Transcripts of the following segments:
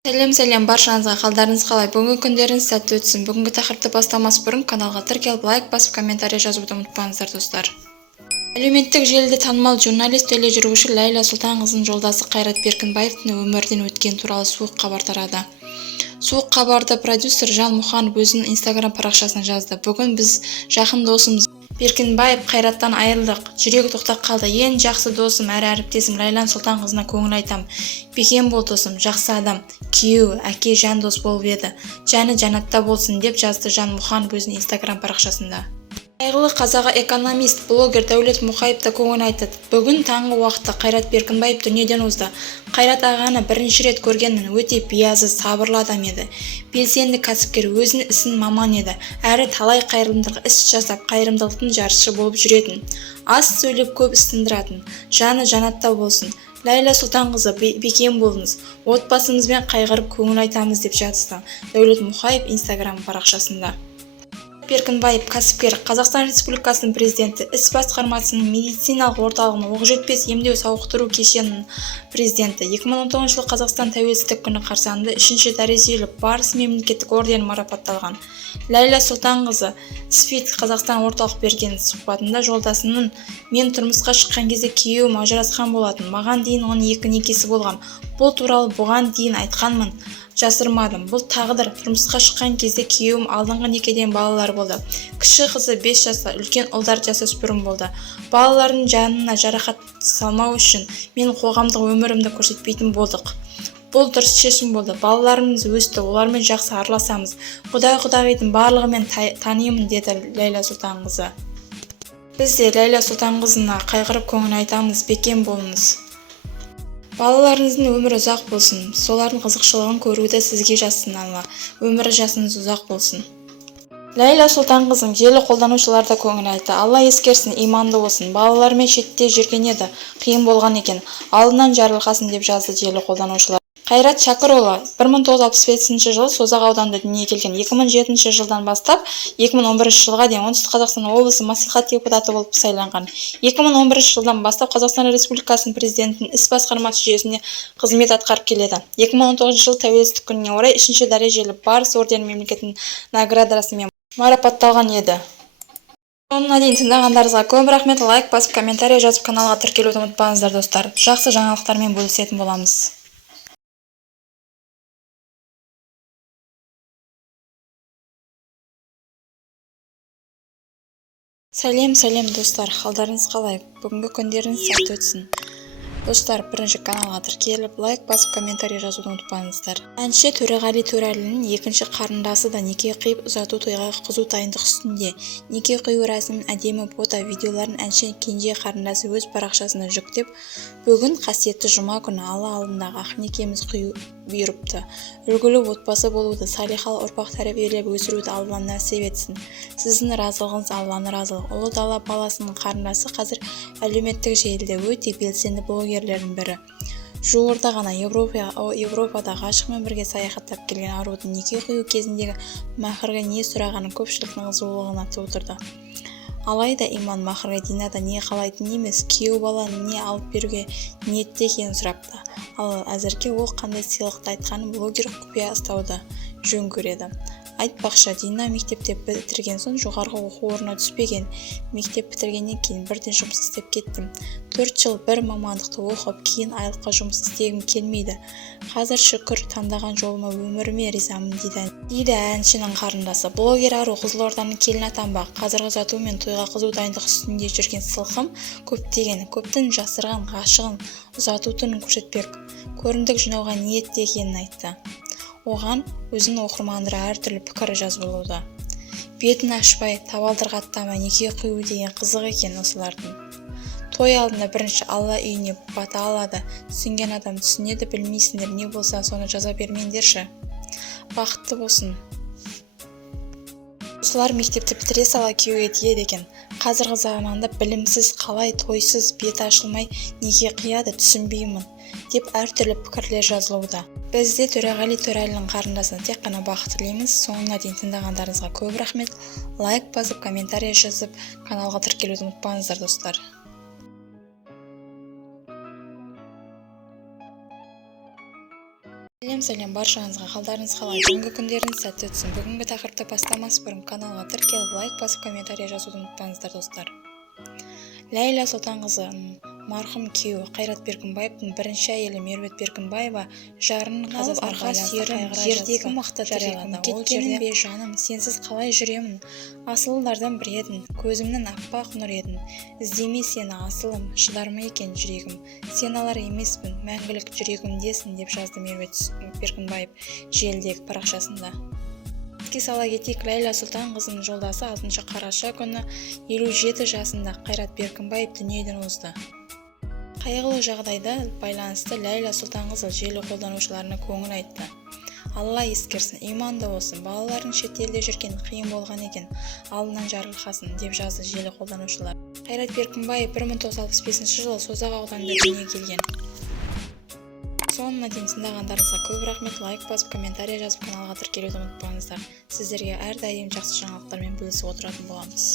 Сәлем баршаңызға, қалдарыңыз қалай? Бүгінгі күндеріңіз сәтті өтсін. Бүгінгі тақырыпты бастамас бұрын каналға тіркеліп лайк басып комментарий жазуды ұмытпаңыздар достар. Әлеуметтік желіде танымал журналист тележүргізуші Ләйла Сұлтанқызының жолдасы Қайрат Беркінбаевтың өмірден өткен туралы суық хабар тарады. Суық хабарды продюсер Жан Мұханов өзінің Instagram парақшасына жазды. Бүгін біз жақын досымыз Беркінбаев Қайраттан айырылдық. Жүрегі тоқтап қалды. Ең жақсы досым әрі әріптесім Ләйла Сұлтанқызына көңіл айтам. Бекем бол досым, жақсы адам, күйеу, әке, жан дос болып еді. Жаны жанатта болсын деп жазды Жан Мұханов өзінің Instagram парақшасында. Қайғылы қазаға экономист, блогер Дәулет Мұқаев та көңіл айтты. Бүгін таңғы уақытта Қайрат Беркінбаев дүниеден озды. Қайрат ағаны бірінші рет көргенмін, өте биязы, сабырлы адам еді. Белсенді кәсіпкер, өзінің ісін маман еді. Әрі талай қайырымдылық іс жасап, қайырымдылықтың жаршысы болып жүретін. Аз сөйлеп көп іс тындыратын. Жаны жанатта болсын. Ләйла Сұлтанқызы, бекем болыңыз. Отбасымызбен қайғырып көңіл айтамыз деп жазды Дәулет Мұқаев Instagram парақшасында. Беркінбаев кәсіпкер, Қазақстан Республикасының президенті, іс басқармасының медициналық орталығының оқжетпес емдеу сауықтыру кешенінің президенті. 2019 жылы Қазақстан тәуелсіздік күні қарсаңында 3-ші дәрежелі барыс мемлекеттік орден марапатталған. Ләйла Сұлтанқызы Спит Қазақстан орталық берген сұхбатында жолдасының мен тұрмысқа шыққан кезде күйеуім ажырасқан болатын. Маған дейін оның 2 некесі болған. Бұл туралы бұған дейін айтқанмын. Жасырмадым. Бұл тағдыр. Тұрмысқа шыққан кезде күйеуім алдыңғы некеден балалар болды. Кіші қызы 5 жаста, үлкен ұлдар жасөспірім болды. Балалардың жанына жарақат салмау үшін мен қоғамдық өмірімді көрсетпейтін болдық. Бұл дұрыс шешім болды. Балаларымыз өсті, олармен жақсы араласамыз. Құдағидың барлығымен танимын, деді Ләйла Сұлтанқызы. Біз де Ләйла Сұлтанқызына қайғырып көңіл айтамыз, бекем болыңыз. Балаларыңыздың өмірі ұзақ болсын. Солардың қызықшылығын көруді сізге жазсын Алла. Өмірі жасыңыз ұзақ болсын. Ләйла Сұлтанқызың желі қолданушыларда көңіл айтты. Алла ескерсін, иманды болсын. Балалармен шетте жүрген еді, қиын болған екен. Алдынан жарылқасын деп жазды желі қолданушылар. Қайрат Шәкірұлы 1965 жылы Созақ ауданында дүниеге келген. 2007 жылдан бастап 2011 жылға дейін Оңтүстік Қазақстан облысы мәслихат депутаты болып сайланған. 2011 жылдан бастап Қазақстан Республикасының президентінің іс басқармасы жүйесінде қызмет атқарып келеді. 2019 жыл тәуелсіздік күніне орай 3-ші дәрежелі барыс ордені мемлекеттік наградасымен марапатталған еді. Соңына дейін тыңдағандарыңызға көп рахмет. Лайк басып, комментарий жазып, каналға тіркелуді ұмытпаңыздар достар. Жақсы жаңалықтармен бөлісетін боламыз. Сәлем достар, қалдарыңыз қалай? Бүгінгі күндеріңіз сәтті өтсін. Достар, бірінші каналға тіркеліп, лайк басып, комментарий жазуды ұмытпаңыздар. Әнші Төреғали Төреәлінің екінші қарындасы да неке қиып ұзату тойға қызу дайындық үстінде. Неке қию рәсімінің әдемі фото видеоларын әнші кенже қарындасы өз парақшасына жүктеп, бүгін қасиетті жұма күні Алла алдындағы ақ некеміз қию бұйырыпты. Үлгілі отбасы болуды, салихалы ұрпақ тәрбиелеп өсіруді Алла нәсіп етсін. Сіздің разылығыңыз Алланың разылығы. Ұлы дала баласының қарындасы қазір әлеуметтік желіде өте белсенді блогерлердің бірі. Жуырда ғана Европада ғашықпен бірге саяхаттап келген арудың неке қию кезіндегі махрға не сұрағаны көпшіліктің қызығушылығына тудырды. Алайда иман махрға динада не қалайтын емес, күйеу баланы не алып беруге ниетте екенін сұрапты. Ал әзірге ол қандай сыйлықты айтқанын блогер құпия ұстауды жөн көреді. Айтпақшы, Дина мектепте бітірген соң жоғарғы оқу орнына түспеген. Мектеп бітіргеннен кейін бірден жұмыс істеп кеттім. 4 жыл бір мамандықты оқып, кейін айлыққа жұмыс істегім келмейді. Қазір шүкір таңдаған жолыма, өміріме ризамын дейді әншінің қарындасы. Блогер ару Қызылорданың келін атанбақ. Қазір ұзату мен тойға қызу дайындық үстінде жүрген сылқым көптің жасырған ғашығын ұзату түрін көрсетпек. Көрімдік жинауға ниетте екенін айтты. Оған өзінің оқырмандары әртүрлі пікір жазылуда. Бетін ашпай, табалдырғаттама неке қию деген қызық екен осылардың. Той алдында бірінші Алла үйіне бата алады. Түсінген адам түсінеді, білмейсіңдер, не болса соны жаза бермеңдерші. Бақытты болсын. Осылар мектепті бітіре сала күйеуге тиеді екен. Қазіргі заманда білімсіз, қалай тойсыз, беті ашылмай неке қияды, түсінбеймін деп әртүрлі пікірлер жазылуда. Бізде Төреғали Төреәлінің қарындасына тек қана бақыт тілейміз. Соңына дейін тыңдағандарыңызға көп рахмет. Лайк басып, комментарий жазып, каналға тіркелуді ұмытпаңыздар достар. Сәлем баршаңызға, қалдарыңыз қалай? Бүгінгі күндеріңіз сәтті өтсін. Бүгінгі тақырыпты бастамас бұрын каналға тіркеліп лайк басып комментарий жазуды ұмытпаңыздар достар. Ләйла Сұлтанқызының марқұм күйеуі Қайрат Беркінбаевтың бірінші әйелі Меруерт Беркінбаева жарының қазасына арқа сүйерім жердегі мықты жариялады. Кеткенім бе жаным, сенсіз қалай жүремін? Асылдардан бір едің, көзімнің аппақ нұр едің. Іздеме сені асылым, шыдар ма екен жүрегім? Сен алар емеспін, мәңгілік жүрегімдесің, деп жазды Меруерт Беркінбаев желідегі парақшасында. Сала кетейік, Ләйла Сұлтанқызының жолдасы 6 қараша күні 57 жасында Қайрат Беркінбаев дүниеден озды. Қайғылы жағдайда байланысты Ләйла Сұлтанқызы желі қолданушыларына көңіл айтты. Алла ескерсін, иманды болсын, балалардың шетелде жүрген қиын болған екен, алдынан жарылқасын, деп жазды желі қолданушылар. Қайрат Беркінбаев 1965 жылы Созақ ауданында дүниеге келген. Соңына дейін тыңдағандарыңызға көп рахмет. Лайк басып, комментарий жазып, каналға тіркелуді ұмытпаңыздар. Сіздерге әрдайым жақсы жаңалықтармен бөлісіп отыратын боламыз.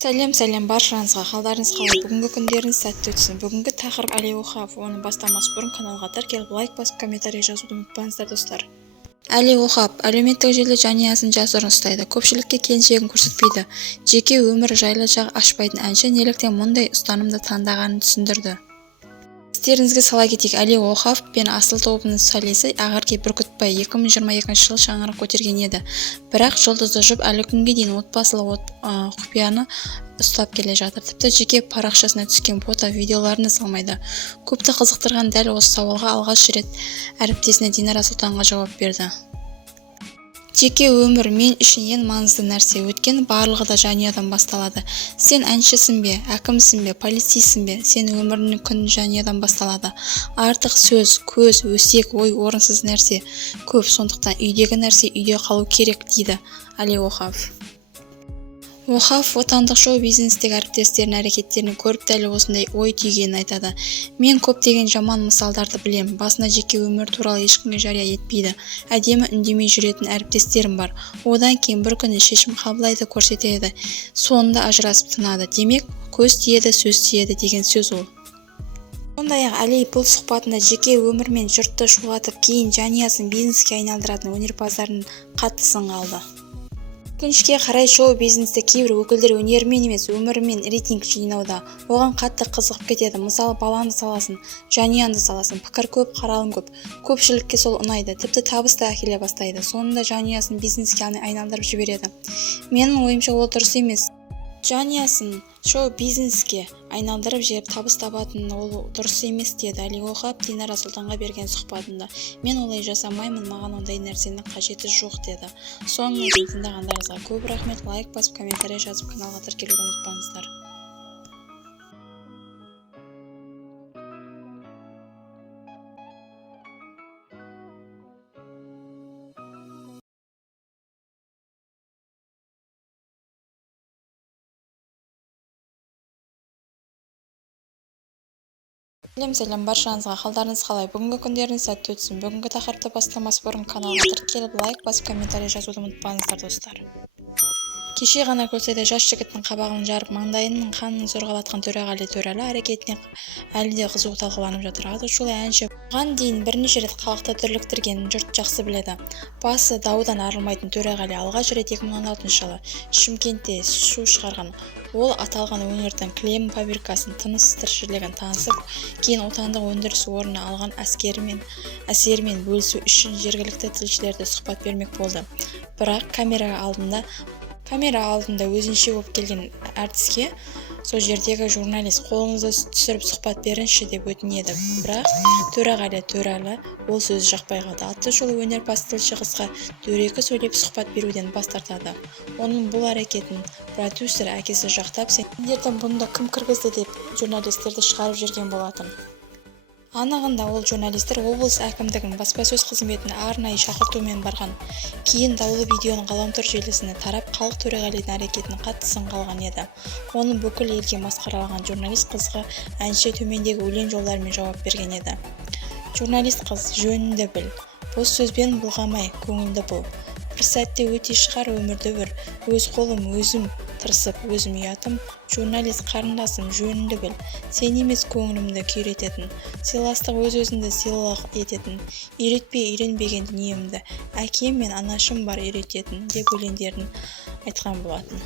Сәлем баршаңызға, қалдарыңыз қалай? Бүгінгі күндеріңіз сәтті өтсін. Бүгінгі тақырып Әли Оқапов. Оны бастамас бұрын каналға тіркеліп лайк басып комментарий жазуды ұмытпаңыздар достар. Әли Оқапов әлеуметтік желіде жанұясын жасырын ұстайды. Көпшілікке келіншегін көрсетпейді. Жеке өмірі жайлы жақ ашпайтын әнші неліктен мұндай ұстанымды таңдағанын түсіндірді. Естеріңізге сала кетейік, Әли Оқапов пен Асыл тобының солисі Ақерке Бүркітбай 2022 жылы шаңырақ көтерген еді. Бірақ жұлдызды жұп әлі күнге дейін отбасылық құпияны ұстап келе жатыр. Тіпті жеке парақшасына түскен фото видеоларını салмайды. Көпті қызықтырған дәл осы сауалға алғаш рет әріптесіне Динара Сұлтанға жауап берді. Жеке өмір мен үшін ең маңызды нәрсе, өткен барлығы да жанұядан басталады. Сен әншісің бе, әкімсің бе, полицейсің бе, сен өмірінің күні жанұядан басталады. Артық сөз, көз, өсек, ой орынсыз нәрсе көп, сондықтан үйдегі нәрсе үйде қалу керек, дейді Әли Оқапов. Оқапов отандық шоу-бизнестегі әріптестерінің әрекеттерін көріп дәл осындай ой түйгенін айтады. Мен көптеген жаман мысалдарды білем. Басына жеке өмір туралы ешкімге жария етпейді. Әдемі үндемей жүретін әріптестерім бар. Одан кейін бір күні шешім қабылдайды, көрсетеді. Соңында ажырасып тынады. Демек, көз тиеді, сөз тиеді деген сөз ол. Сондай-ақ Әли бұл сұхбатында жеке өмір мен жұртты шулатып, кейін жанұясын бизнеске айналдыратын өнерпаздардың қатты сынға алды. Өкінішке қарай шоу-бизнесте кейбір өкілдер өнерімен емес, өмірімен рейтинг жинауда. Оған қатты қызығып кетеді. Мысалы, балаңды саласын, жанұянды саласын, пікір көп, қаралым көп. Көпшілікке сол ұнайды, тіпті табыс та әкеле бастайды. Соңында жанұясын бизнеске айналдырып жібереді. Менің ойымша ол дұрыс емес. Жанұясын шоу-бизнеске айналдырып жіберіп табыс табатын ол дұрыс емес, деді Әли Оқапов Динара Сұлтанға берген сұхбатында. Мен олай жасамаймын, маған ондай нәрсенің қажеті жоқ, деді. Соңына дейін тыңдағандарыңызға көп рахмет. Лайк басып, комментарий жазып, каналға тіркелуді ұмытпаңыздар. Сәлем баршаңызға, қалдарыңыз қалай? Бүгінгі күндеріңіз сәтті өтсін. Бүгінгі тақырыпты бастамас бұрын каналға тіркеліп лайк басып комментарий жазуды ұмытпаңыздар достар. Кеше ғана көрсете жас жігіттің қабағын жарып, маңдайының қанын сорғалатқан Төреғали Төрәлі әрекетіне әлі де қызу талқыланып жатыр. Атышулы әнші бұған дейін бірнеше рет халықты дүрліктіргенін жұрт жақсы біледі. Басы даудан арылмайтын Төреғали алғаш рет 2016 жылы Шымкентте шу шығарған. Ол аталған өңірдің кілем фабрикасын тыныс тіршілігін танысып, кейін отандық өндіріс орнына алған әсерімен бөлісу үшін жергілікті тілшілерді сұхбат бермек болды. Бірақ камера алдында өзінше болып келген әртіске сол жердегі журналист қолыңызды түсіріп сұхбат беріңізші деп өтінеді. Бірақ Төреғали Төрәлі ол сөз жақпай қалды. Атышулы өнерпаз тілші қызға дөрекі сөйлеп сұхбат беруден бас тартады. Оның бұл әрекетін продюсер әкесі жақтап, сендерді бұнда кім кіргізді деп журналистерді шығарып жүрген болатын. Анығында ол журналистер облыс әкімдігінің баспасөз қызметіне арнайы шақыртумен барған. Кейін даулы видеоның ғаламтор желісіне тарап, халық Төреғалидің әрекетін қатты сынға алған еді. Оны бүкіл елге масқаралаған журналист қызға әнші төмендегі өлең жолдарымен жауап берген еді. Журналист қыз, жөніңді біл, бос сөзбен былғамай көңілді бол. Бір сәтте өте шығар өмірді бір, өз қолым өзім тырысып, өзім ұятым. Журналист қарындасым, жөніңді біл. Сен емес көңілімді күйрететін, сыйластық өз-өзіңді сыйлық ететін, үйретпей үйренбеген дүниемді, әкем мен анашым бар үйрететін деп өлеңдерін айтқан болатын.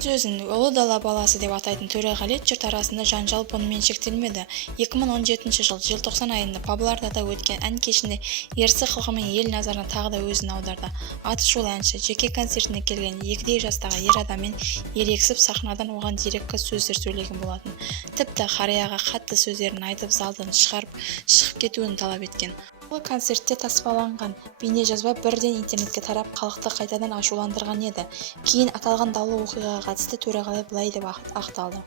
Өзін ұлы дала баласы деп атайтын Төреғали жұрт арасында жанжал бұнымен шектелмеді. 2017 жыл желтоқсан айында Павлодарда өткен ән кешінде ерсі қылығымен ел назарына тағы да өзін аударды. Аты шулы әнші жеке концертіне келген егде жастағы ер адаммен ерегісіп сахнадан оған директі сөздер сөйлеген болатын. Тіпті қарияға қатты сөздерін айтып залдан шығып кетуін талап еткен. Бұл концертте таспаланған бейнежазба бірден интернетке тарап халықты қайтадан ашуландырған еді. Кейін аталған даулы оқиғаға қатысты Төреғали былай деп ақталды.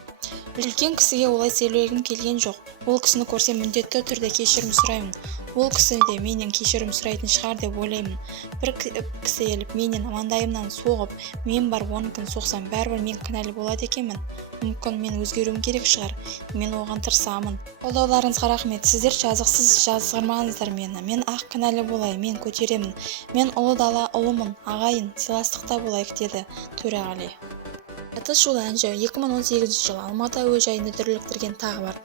Үлкен кісіге олай сөйлегім келген жоқ. Ол кісіні көрсем міндетті түрде кешірім сұраймын. Ол кісі де менен кешірім сұрайтын шығар деп ойлаймын. Бір кісі келіп менен маңдайымнан соғып, мен бар 10 күн соқсам бәрібір мен кінәлі болады екенмін. Мүмкін мен өзгеруім керек шығар. Мен оған тырысамын. Қолдауларыңызға рахмет. Сіздер жазықсыз жазғырмаңыздар мені. Мен ақ кінәлі болай, мен көтеремін. Мен ұлы дала ұлымын, ағайын, сыйластықта болайық деді Төреғали. Аты шулы әнші 2018 жылы Алматы әуежайында дүрліктірген тағы бар.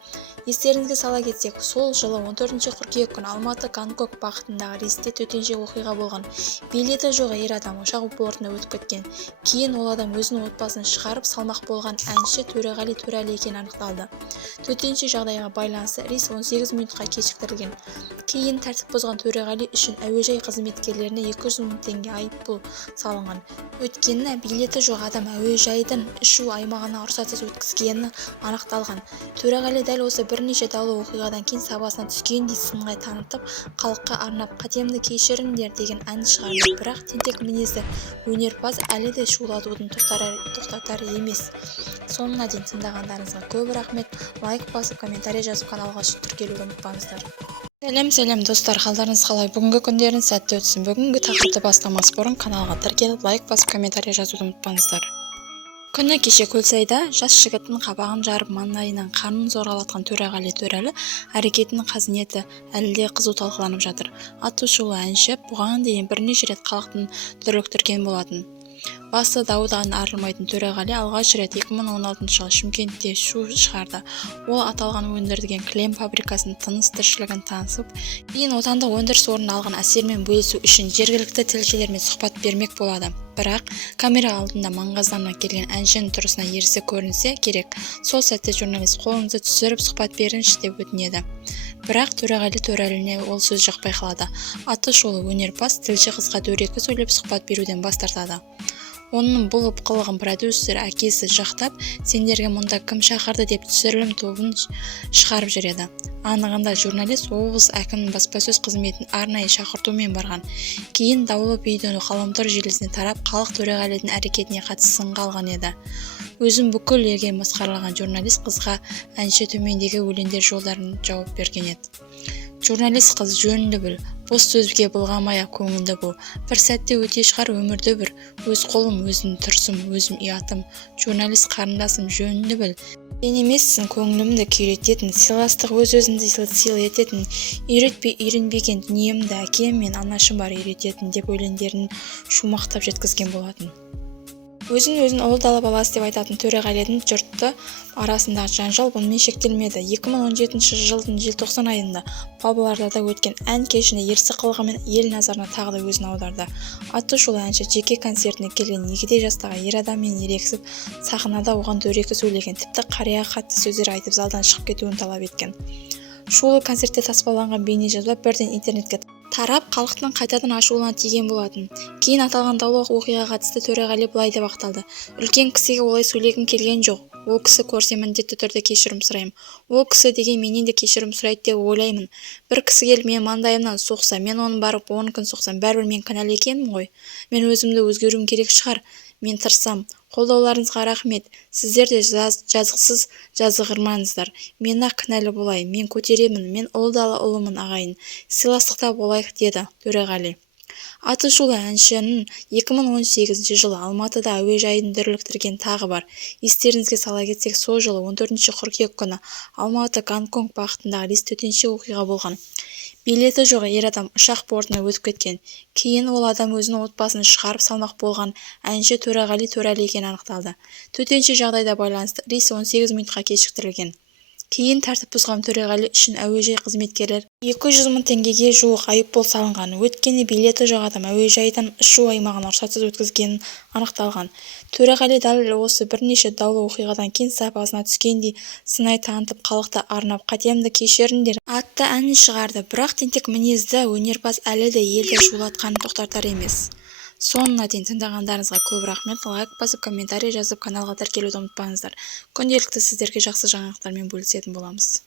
Естеріңізге сала кетсек, сол жылы 14 қыркүйек күні Алматы-Гонконг бағытындағы рейсте төтенше оқиға болған. Билеті жоқ ер адам ұшақ бортында өтіп кеткен. Кейін ол адам өзінің отбасын шығарып салмақ болған әнші Төреғали Төреәлі екені анықталды. Төтенше жағдайға байланысты рейс 18 минутқа кешіктірілген. Кейін тәртіп бұзған Төреғали үшін әуежай қызметкерлеріне 200 мың теңге айыппұл салынған. Өткені билеті жоқ адам әуежайдың ұшу аймағына рұқсатсыз өткізгені анықталған. Төреғали дәл осы бірнеше даулы оқиғадан кейін сабасына түскендей сыңғай танытып, халыққа арнап қатемді кешіріңдер деген ән шығарды. Бірақ тентек мінезді өнерпаз әлі де шулатудың тоқтатар емес. Соңына дейін тыңдағандарыңызға көп рахмет. Лайк басып, комментарий жазып каналға тіркелуді ұмытпаңыздар. Сәлем достар, қалдарыңыз қалай? Бүгінгі күндеріңіз сәтті өтсін. Бүгінгі тақырыпты бастамас бұрын каналға тіркеліп, лайк басып, комментарий жазуды ұмытпаңыздар. Күні кеше Көлсайда жас жігіттің қабағын жарып маңдайынан қанын зорғалатқан Төреғали Төреәлі әрекетінің қазінеті әлі де қызу талқыланып жатыр. Аты шулы әнші бұған дейін бірнеше рет халықтың дүрліктірген болатын. Басы даудан арылмайтын Төреғали алғаш рет 2016 жылы Шымкентте шу шығарды. Ол аталған өндірген кілем фабрикасының тыныс-тіршілігін танысып, кейін отандық өндіріс орнын алған әсермен бөлісу үшін жергілікті тілшілермен сұхбат бермек болады. Бірақ камера алдында маңғаздана келген әншінің тұрысына ерсі көрінсе керек. Сол сәтте журналист қолыңызды түсіріп сұхбат беріңізші деп өтінеді. Бірақ Төреғали Төреәліне ол сөз жақпай қалады. Аты шулы өнерпаз тілші қызға дөрекі сөйлеп сұхбат беруден бас тартады. Оның бұл қылығын продюсер әкесі жақтап, сендерге мұнда кім шақырды деп түсірілім тобын шығарып жүреді. Анығында журналист облыс әкімінің баспасөз қызметін арнайы шақыртумен барған. Кейін даулы видеоны ғаламтор желісіне тарап, халық Төреғалидің әрекетіне қатысты сынға алған еді. Өзін бүкіл елге масқаралаған журналист қызға әнші төмендегі өлеңдер жолдарын жауап берген еді. Журналист қыз, жөніңді біл, бос сөзге былғамай көңілді бол. Бір сәтте өте шығар өмірді бір, өз қолым өзім тұрсым, өзім ұятым. Журналист қарындасым, жөніңді біл. Сен емессің көңілімді күйрететін, сыйластық өз-өзіңді сыйлық ететін, үйретпей үйренбеген дүниемді әкем мен анашым бар үйрететін деп өлеңдерін шумақтап жеткізген болатын. Өзін ұлы дала баласы деп айтатын Төреғалидің жұрты арасындағы жанжал бұнымен шектелмеді. 2017 жылдың желтоқсан айында Павлодарда өткен ән кешінде ерсі қылығымен ел назарына тағы да өзін аударды. Аты шулы әнші жеке концертіне келген егде жастағы ер адаммен ерегісіп сахнада оған дөрекі сөйлеген, тіпті қарияға қатты сөздер айтып залдан шығып кетуін талап еткен. Шулы концертте таспаланған бейнежазба бірден интернетке тарап, халықтың қайтадан ашуына тиген болатын. Кейін аталған даулы оқиғаға қатысты Төреғали былай деп ақталды. Үлкен кісіге олай сөйлегім келген жоқ. Ол кісі көрсе міндетті түрде кешірім сұраймын. Ол кісі деген менен де кешірім сұрайды деп ойлаймын. Бір кісі келіп мен маңдайымнан соқса, мен оның барып 10 күн соқсам, бәрібір мен кінәлі екенмін ғой. Мен өзімді өзгеруім керек шығар. Мен тырысам. Қолдауларыңызға рахмет. Сіздер де жазықсыз жазғырмаңыздар. Мен ақ кінәлі болай, мен көтеремін, мен ұлы дала ұлымын, ағайын. Сыйластықта болайық деді Төреғали. атышулы әншінің 2018 жылы Алматыда әуежайын дүрліктірген тағы бар. Естеріңізге сала кетсек, сол жылы 14 қыркүйек күні Алматы-Гонконг бағытындағы рейс төтенше оқиға болған. Билеті жоқ ер адам ұшақ бортына өтіп кеткен. Кейін ол адам өзінің отбасын шығарып салмақ болған әнші Төреғали Төреәлі екені анықталды. Төтенше жағдайға байланысты рейс 18 минутқа кешіктірілген. Кейін тәртіп бұзған Төреғали үшін әуежай қызметкерлері 200 мың теңгеге жуық айыппұл салынған. Өйткені билеті жоқ адам әуежайдан ұшу аймағына рұқсатсыз өткізгені анықталған. Төреғали дәл осы бірнеше даулы оқиғадан кейін сапасына түскендей сынай танытып, халықты арнап "Қатемді кешіріңдер" атты әнін шығарды. Бірақ тентек мінезді өнерпаз әлі де елді шулатқанын тоқтатар емес. Соңына дейін тыңдағандарыңызға көп рахмет. Лайк басып, комментарий жазып, каналға тіркелуді ұмытпаңыздар. Күнделікті сіздерге жақсы жаңалықтармен бөлісетін боламыз.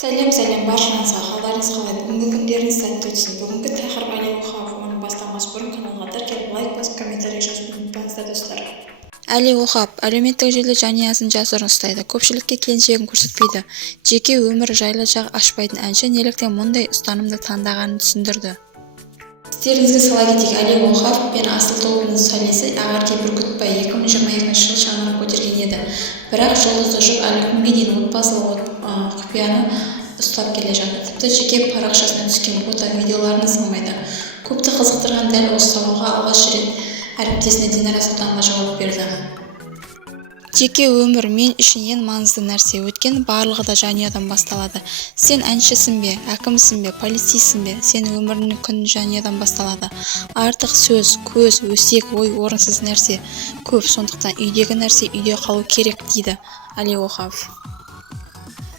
Сәлем баршаңызға. Қалдарыңыз қалай? Бүгінгі күндеріңіз сәтті өтсін. Бүгінгі тақырып Әли Оқапов. Оның бастамас бұрын каналға тіркеліп, лайк басып, комментарий жазуды ұмытпаңыздар достар. Әли Оқапов әлеуметтік желіде жанұясын жасырын ұстайды. Көпшілікке келіншегін көрсетпейді. Жеке өмірі жайлы жақ ашпайтын әнші неліктен мұндай ұстанымды таңдағанын түсіндірді. Естеріңізге сала кетейік, Әли Оқапов пен Асыл тобының солисі Ақерке Бүркітбай 2022 жылы шаңырақ көтерген еді. Бірақ жұлдызды жұп әлі күнге дейін отбасылық құпияны ұстап келе жатыр. Тіпті жеке парақшасына түскен фото видеоларына салмайды. Көпті қызықтырған дәл осы сауалға алғаш рет әріптесіне Динара Сұлтанова жауап берді. Жеке өмір мен үшін ең маңызды нәрсе, өйткені барлығы да жанұядан басталады. Сен әншісің бе, әкімсің бе, полицейсің бе, сен өміріңнің күні жанұядан басталады. Артық сөз, көз, өсек, ой орынсыз нәрсе көп, сондықтан үйдегі нәрсе үйде қалу керек, дейді Әли Оқапов.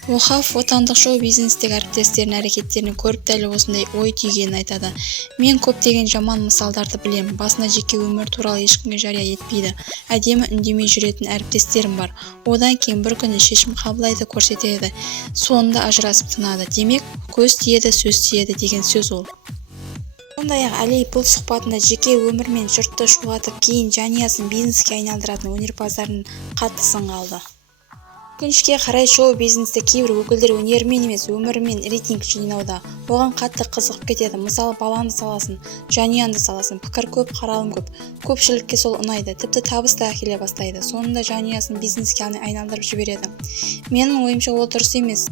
Оқапов отандық шоу-бизнестегі әріптестерінің әрекеттерін көріп дәл осындай ой түйгенін айтады. Мен көптеген жаман мысалдарды білемін. Басына жеке өмір туралы ешкімге жария етпейді. Әдемі үндемей жүретін әріптестерім бар. Одан кейін бір күні шешім қабылдайды, көрсетеді. Соңында ажырасып тынады. Демек, көз тиеді, сөз тиеді деген сөз ол. Сондай-ақ Әли бұл сұхбатында жеке өмір мен жұртты шулатып, кейін жанұясын бизнеске айналдыратын өнерпаздардың қатты сынға алды. Өкінішке қарай шоу-бизнесте кейбір өкілдер өнерімен емес, өмірімен рейтинг жинауда. Оған қатты қызығып кетеді. Мысалы, балаңды саласын, жанұянды саласын, пікір көп, қаралым көп. Көпшілікке сол ұнайды, тіпті табыс та әкеле бастайды. Соңында жанұясын бизнеске айналдырып жібереді. Менің ойымша ол дұрыс емес.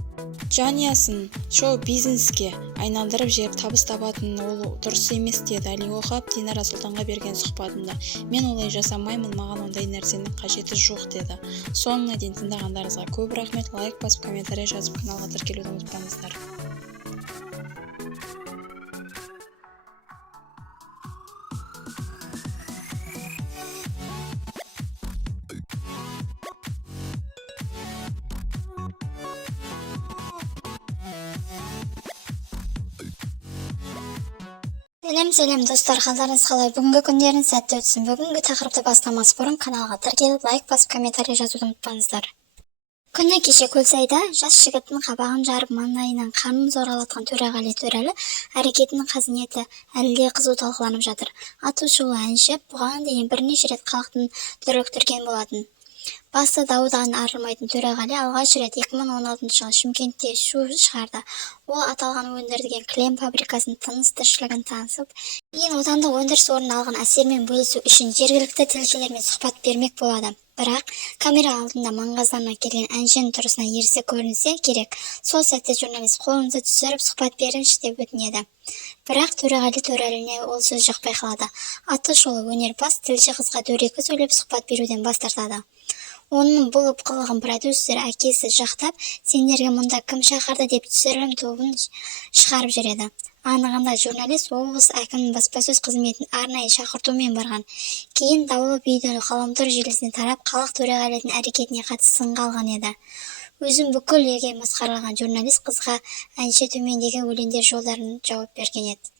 Жанұясын шоу-бизнеске айналдырып жіберіп табыс табатын ол дұрыс емес, деді Әли Оқапов Динара Сұлтанға берген сұхбатында. Мен олай жасамаймын, маған ондай нәрсенің қажеті жоқ, деді. Соңына дейін тыңдағандарыңызға көп рахмет. Лайк басып, комментарий жазып, каналға тіркелуді ұмытпаңыздар. Сәлем достар, қалдарыңыз қалай? Бүгінгі күндеріңіз сәтті өтсін. Бүгінгі тақырыпты бастамас бұрын каналға тіркеліп, лайк басып, комментарий жазуды ұмытпаңыздар. Күні кеше Көлсайда жас жігіттің қабағын жарып, маңайынан қанын зорлатқан Төреғали Төреәлі әрекетінің қазінеті әлі де қызу талқыланып жатыр. Атышулы әнші бұған дейін бірнеше рет халықтың дүрліктірген болатын. Басты даудан арылмайтын Төреғали алғаш рет 2016 жылы Шымкентте шу шығарды. Ол аталған өндірген кілем фабрикасының тыныс-тіршілігін танысып, кейін отандық өндіріс орнын алған әсермен бөлісу үшін жергілікті тілшілермен сұхбат бермек болады. Бірақ камера алдында маңғаздана келген әншінің тұрысына ерсі көрінсе керек. Сол сәтте журналист қолыңызды түсіріп сұхбат беріңізші деп өтінеді. Бірақ Төреғали Төреәліне ол сөз жақпай қалады. Атышулы өнерпаз тілші қызға дөрекі сөйлеп сұхбат беруден бас тартады. Оның бұл қылығын продюсер әкесі жақтап, сендерге мұнда кім шақырды деп түсірілім тобын шығарып жүреді. Анығында журналист облыс әкімінің баспасөз қызметін арнайы шақыртумен барған. Кейін даулы видео ғаламтор желісіне тарап, халық Төреғалидің әрекетіне қатысты сынға алған еді. Өзін бүкіл елге масқаралаған журналист қызға әнші төмендегі өлеңдер жолдарын жауап берген еді.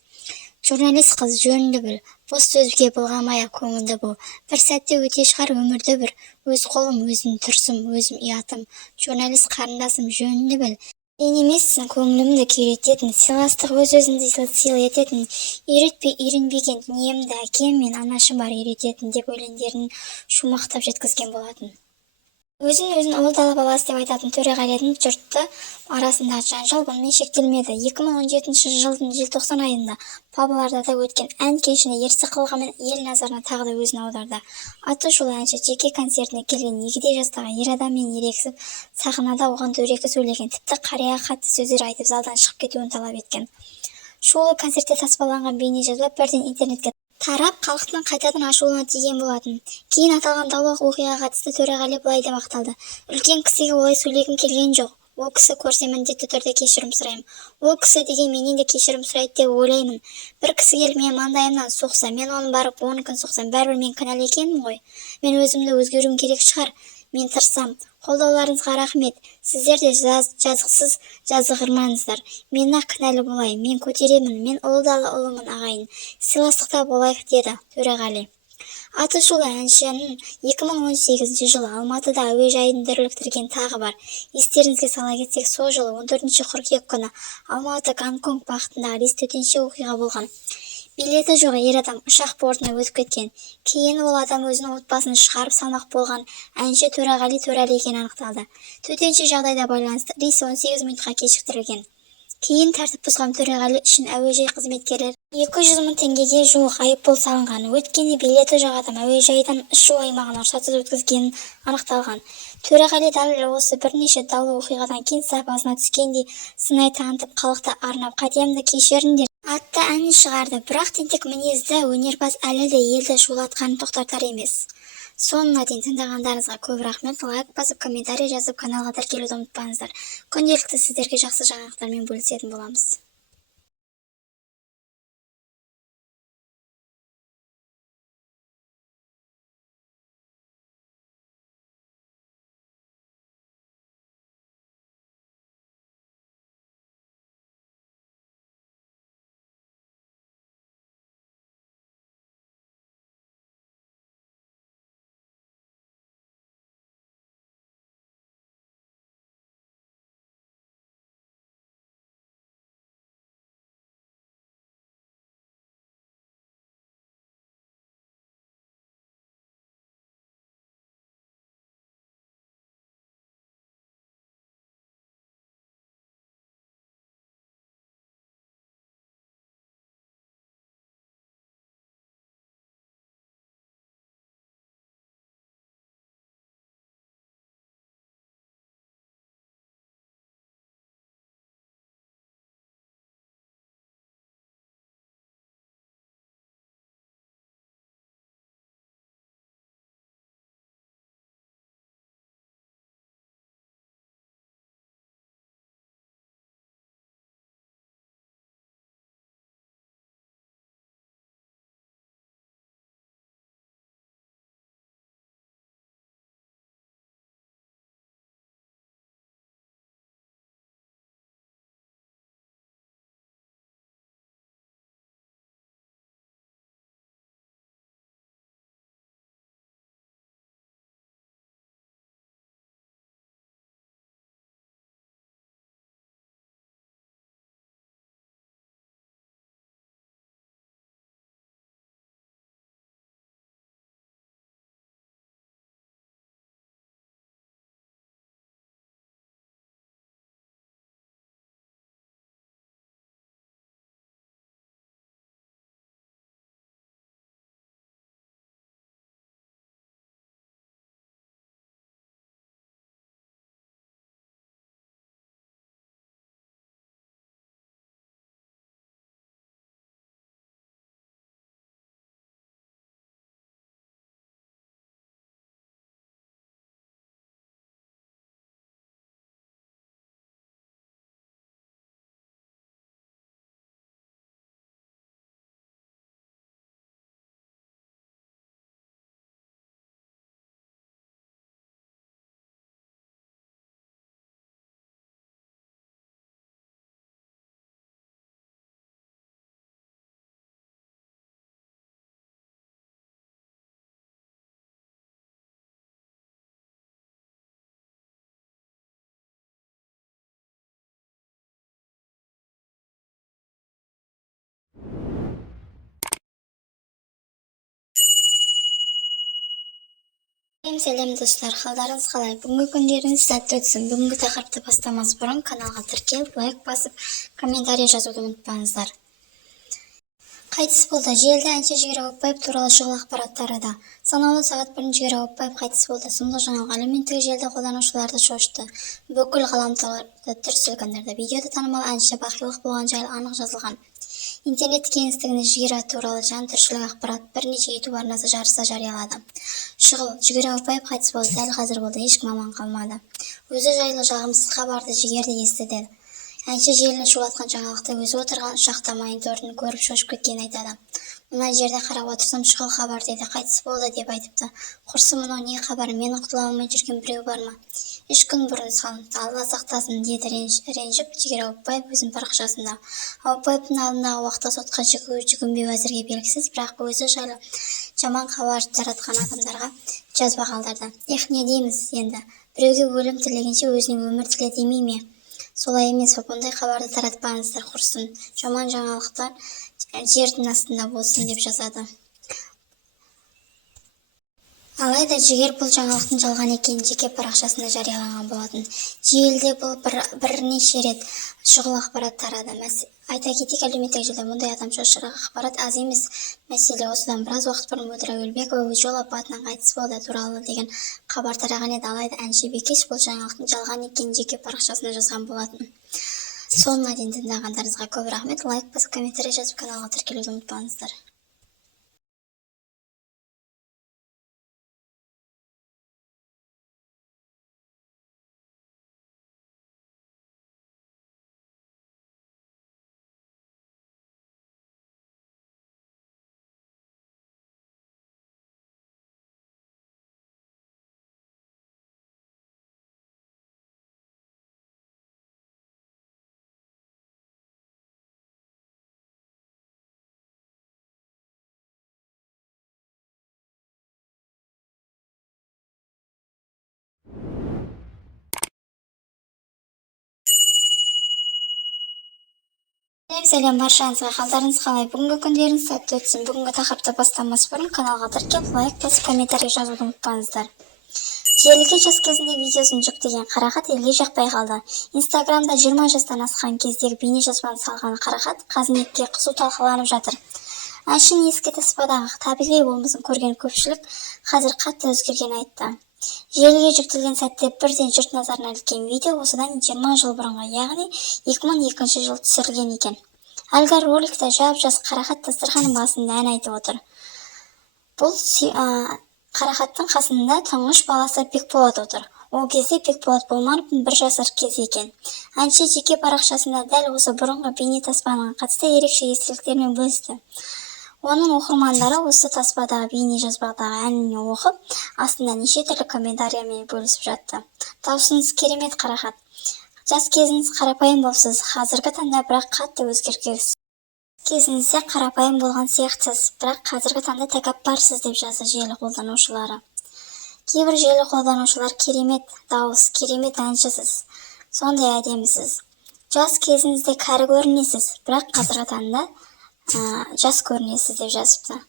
Журналист қыз, жөніңді біл, бос сөзге былғамай-ақ көңілді бол. Бір сәтте өте шығар өмірді бір. Өз қолым, өзім тұрсым, өзім ұятым. Журналист қарындасым, жөніңді біл. Сен емессің көңілімді күйрететін, сыйластық өз-өзіңді сыйлы ететін, үйренбеген дүниемді әкем мен анашым бар үйрететін деп өлеңдерін шумақтап жеткізген болатын. Өзін ұлы дала баласы деп айтатын Төреғалидың жұрты арасындағы жанжал бұнымен шектелмеді. 2017 жылдың желтоқсан айында Павлодарда өткен ән кешіне ерсі қылығымен ел назарына тағы да өзін аударды. Атышулы әнші жеке концертіне келген егде жастағы ер адаммен ерегісіп, сахнада оған дөрекі сөйлеген, тіпті қарияға қатты сөздер айтып залдан шығып кетуін талап еткен. Шулы концертте таспаланған бейнежазба бірден интернетке тарап, халықтың қайтадан ашуына тиген болатын. Кейін аталған даулық оқиғаға қатысты Төреғали былай деп ақталды: үлкен кісіге олай сөйлегім келген жоқ. Ол кісі көрсе міндетті түрде кешірім сұраймын. Ол кісі деген менен де кешірім сұрайды деп ойлаймын. Бір кісі келіп мен маңдайымнан соқса, мен оны барып 10 күн соқсам, бәрібір мен кінәлі екенмін ғой. Мен өзімді өзгеруім керек шығар. Мен тырысам. Қолдауларыңызға рахмет. Сіздер де жазықсыз жазғырмаңыздар. Мен-ақ кінәлі болайын. Мен көтеремін. Мен ұлы дала ұлымын ағайын. Сыйластықта болайық, деді Төреғали. Атышулы әншінің 2018 жылы Алматыда әуежайын дүрліктірген тағы бар. Естеріңізге сала кетсек, сол жылы 14 қыркүйек күні Алматы-Гонконг бағытындағы рейс төтенше оқиға болған. Билеті жоқ ер адам ұшақ бортына өтіп кеткен. Кейін ол адам өзінің отбасын шығарып салмақ болған әнші Төреғали Төреәлі екені анықталды. Төтенше жағдайға байланысты рейс 18 минутқа кешіктірілген. Кейін тәртіп бұзған Төреғали үшін әуежай қызметкерлері 200 мың теңгеге жуық айыппұл салынған. Өткенде билеті жоқ адам әуежайдан ұшу аймағына рұқсатсыз өткізгені анықталған. Төреғали дәл осы бірнеше даулы оқиғадан кейін сапасына түскендей сынай танытып, халықты арнап "Қатемді кешіріңдер" атты әнін шығарды. Бірақ тентек мінезді өнерпаз әлі де елді шулатқанын тоқтатар емес. Соңына дейін тыңдағандарыңызға көп рахмет. Лайк басып, комментарий жазып, каналға тіркелуді ұмытпаңыздар. Күнделікті сіздерге жақсы жаңалықтармен бөлісетін боламыз. Сәлем достар, қалдарыңыз қалай? Бүгінгі күндеріңіз сәтті өтсін. Бүгінгі тақырыпты бастамас бұрын каналға тіркеліп, лайк басып, комментарий жазуды ұмытпаңыздар. Қайтыс болды. Желіде әнші Жігер Ауыпбаев туралы шұғыл ақпарат тарады. Санаулы сағат бұрын Жігер Ауыпбаев қайтыс болды. Сұмдық жаңалық әлеуметтік желіде қолданушыларды шошытты. Бүкіл ғаламторды дүр сілкіндірді. Видеода танымал әнші бақилық болған жайлы анық жазылған. Интернет кеңістігіне Жігер туралы жан түршілік ақпарат бірнеше YouTube арнасы жарыса жариялады. Шұғыл, Жігер Ауыпбаев қайтыс болды, дәл қазір болды, ешкім аман қалмады. Өзі жайлы жағымсыз хабарды Жігер де естіді. Әнші желіні шулатқан жаңалықты өзі отырған ұшақта мониторын көріп шошып кеткенін айтады. Мына жерде қарап отырсам шұғыл хабар деді, қайтыс болды деп айтыпты. Құрсын, мынау не хабар, мені құтыла алмай жүрген біреу бар ма? 3 күн бұрын салыныпты, Алла сақтасын деді ренжіп Жігер Ауыпбаев өзінің парақшасында. Ауыпбаевтың алдындағы уақытта сотқа жүгінбеу әзірге белгісіз, бірақ өзі жайлы жаман хабар таратқан адамдарға жазба қалдырды. Не дейміз енді? Біреуге өлім тілегенше өзінің өмір тіле демей ме? Солай емес, ондай хабарды таратпаңыздар, құрсын. Жаман жаңалықтар жердің астында болсын деп жазады. Алайда Жігер бұл жаңалықтың жалған екенін жеке парақшасында жариялаған болатын. Желіде бұл бірнеше рет шұғыл ақпарат тарады. Айта кетейік, әлеуметтік желіде мұндай адам шошырақ ақпарат аз емес. Мәселе осыдан біраз уақыт бұрын Мөлдір Әуелбекова жол апатынан қайтыс болды туралы деген хабар тараған еді. Алайда әнші Бикеш бұл жаңалықтың жалған екенін жеке парақшасында жазған болатын. Соңына дейін тыңдағандарыңызға көп рахмет. Лайк басып, комментарий жазып, каналға тіркелуді ұмытпаңыздар. Сәлем баршаңызға, қалдарыңыз қалай? Бүгінгі күндеріңіз сәтті өтсін. Бүгінгі тақырыпты бастамас бұрын каналға тіркеліп, лайк басып, комментарий жазуды ұмытпаңыздар. Желіге жас кезінде видеосын жүктеген Қарақат елге жақпай қалды. Инстаграмда 20 жастан асқан кездегі бейне жазбаны салған Қарақат қазнетке қызу талқыланып жатыр. Әншінің ескі таспадағы табиғи болмысын көрген көпшілік қазір қатты өзгерген айтты. Желіге жүктелген сәтте бірден жұрт назарына іліккен видео осыдан 20 жыл бұрынғы, яғни 2002 жыл түсірілген екен. Әлгі роликте жап-жас Қарақат дастархан басында ән айтып отыр. Бұл Қарақаттың қасында тұңғыш баласы Бекболат отыр. Ол кезде Бекболат Болмановтың 1 жасар кезі екен. Әнші жеке парақшасында дәл осы бұрынғы бейне таспаға қатысты ерекше естеліктермен бөлісті. Оның оқырмандары осы таспадағы бейне жазбадағы әніне оқып, астында неше түрлі комментариямен бөлісіп жатты. Даусыңыз керемет, Қарақат. Жас кезіңіз қарапайым болсыз, қазіргі таңда бірақ қатты өзгергенсіз. Кезіңізде қарапайым болған сияқтысыз, бірақ қазіргі таңда тәкаппарсыз деп жазды желі қолданушылары. Кейбір желі қолданушылар керемет дауыс, керемет әншісіз, сондай әдемісіз. Жас кезіңізде кәрі көрінесіз, бірақ қазіргі таңда жас көрінесіз деп жазыпты.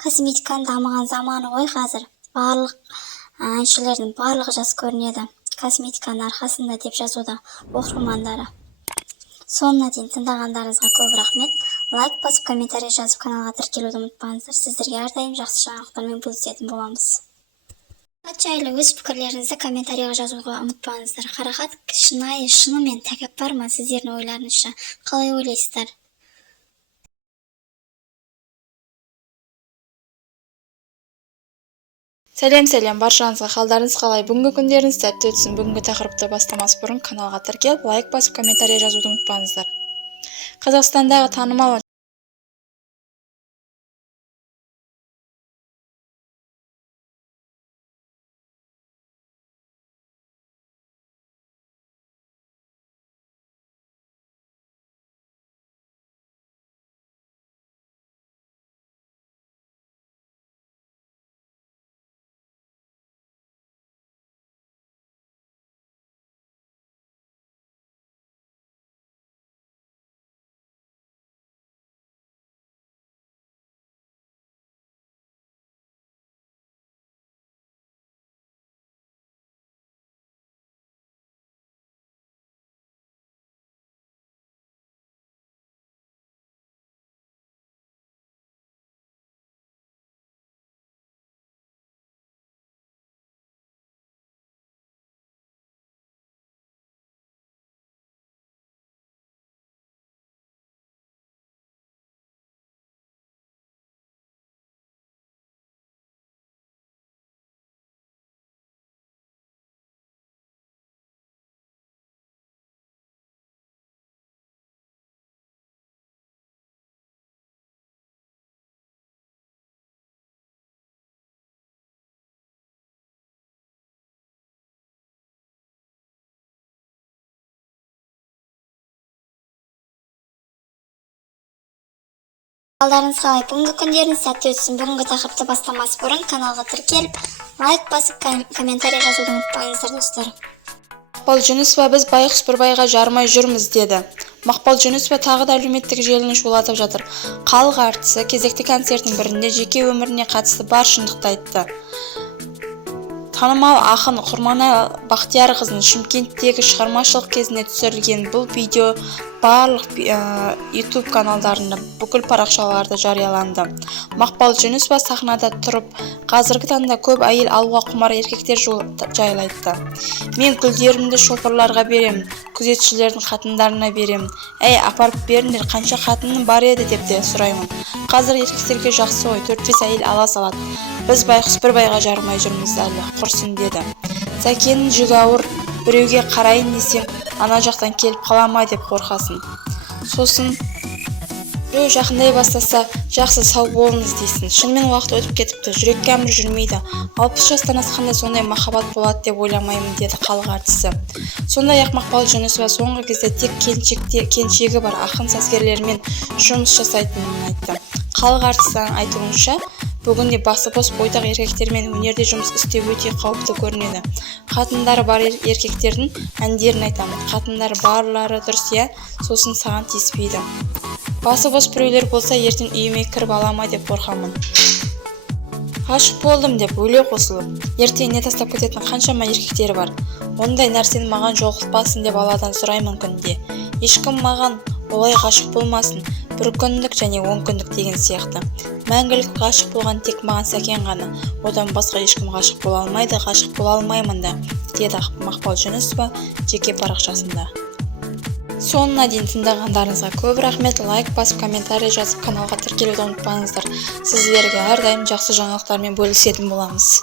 Косметиканың дамыған заманы ғой қазір. Барлық әншілердің барлығы жас көрінеді. Косметиканың арқасында деп жазуда оқырмандары. Соңына дейін тыңдағандарыңызға көп рахмет. Лайк басып, комментарий жазып, каналға тіркелуді ұмытпаңыздар. Сіздерге әрдайым жақсы жаңалықтармен бөлісетін боламыз. Жайлы өз пікірлеріңізді комментарийға жазуға ұмытпаңыздар. Қарақат шынымен тәкаппар ма, сіздердің ойларыңызша? Қалай ойлайсыздар? Сәлем баршаңызға, қалдарыңыз қалай? Бүгінгі күндеріңіз сәтті өтсін. Бүгінгі тақырыпты бастамас бұрын каналға тіркеліп, лайк басып, комментарий жазуды ұмытпаңыздар. Қазақстандағы танымал Қалдарыңыз қалай? Бүгінгі күндеріңіз сәтті өтсін. Бүгінгі тақырыпты бастамас бұрын каналға тіркеліп, лайк басып, комментарий жазуды ұмытпаңыздар достар. Мақпал Жүнісова біз байғұс бір байға жармай жүрміз деді. Мақпал Жүнісова тағы да әлеуметтік желіні шулатып жатыр. Халық әртісі кезекті концертінің бірінде жеке өміріне қатысты бар шындықты айтты. Танымал ақын Құрманай Бақтиярқызының Шымкенттегі шығармашылық кезінде түсірілген бұл видео барлық YouTube каналдарында, бүкіл парақшаларда жарияланды. Мақпал Жүнісова сахнада тұрып, қазіргі таңда көп әйел алуға құмар еркектер жайлайды. Мен гүлдерімді шопырларға беремін, күзетшілердің қатындарына беремін. Әй, апарып беріңдер, қанша қатыным бар еді деп те сұраймын. Қазір еркектерге жақсы ой, 4-5 әйел ала салады. Біз байғұс бір байға жармай жүрміз әлі, құрсын деді. Сәкеннің жүгі ауыр, біреуге қарайын десем, ана жақтан келіп қалама деп қорқасын. Сосын біреу жақындай бастаса, жақсы сау болыңыз дейсін. Шынымен уақыт өтіп кетіпті, жүрекке әмір жүрмейді. 60 жастан асқанда сондай махаббат болады деп ойламаймын деді халық әртісі. Сондай-ақ Мақпал Жүнісова соңғы кезде тек келіншегі бар ақын сазгерлермен жұмыс жасайтынын айтты. Халық әртісінің айтуынша, бүгінде басы бос бойдақ еркектермен өнерде жұмыс істеу өте қауіпті көрінеді. Қатындары бар еркектердің әндерін айтамын. Қатындары барлары дұрыс, сосын саған тиіспейді. Басы бос біреулер болса, ертең үйіме кіріп алама деп қорқамын. Ғашық болдым деп өле қосылып, ертеңіне тастап кететін қаншама еркектері бар. Ондай нәрсені маған жолқытпасын деп алладан сұраймын күнде. Ешкім маған олай ғашық болмасын, бір күндік және 10 күндік деген сияқты. Мәңгілік ғашық болған тек маған Сәкен ғана. Одан басқа ешкім ғашық бола алмайды, ғашық бола алмаймын да, деді Мақпал Жүнісова жеке парақшасында. Соңына дейін тыңдағандарыңызға көп рахмет. Лайк басып, комментарий жазып, каналға тіркелуді ұмытпаңыздар. Сіздерге әрдайым жақсы жаңалықтармен бөлісетін боламыз.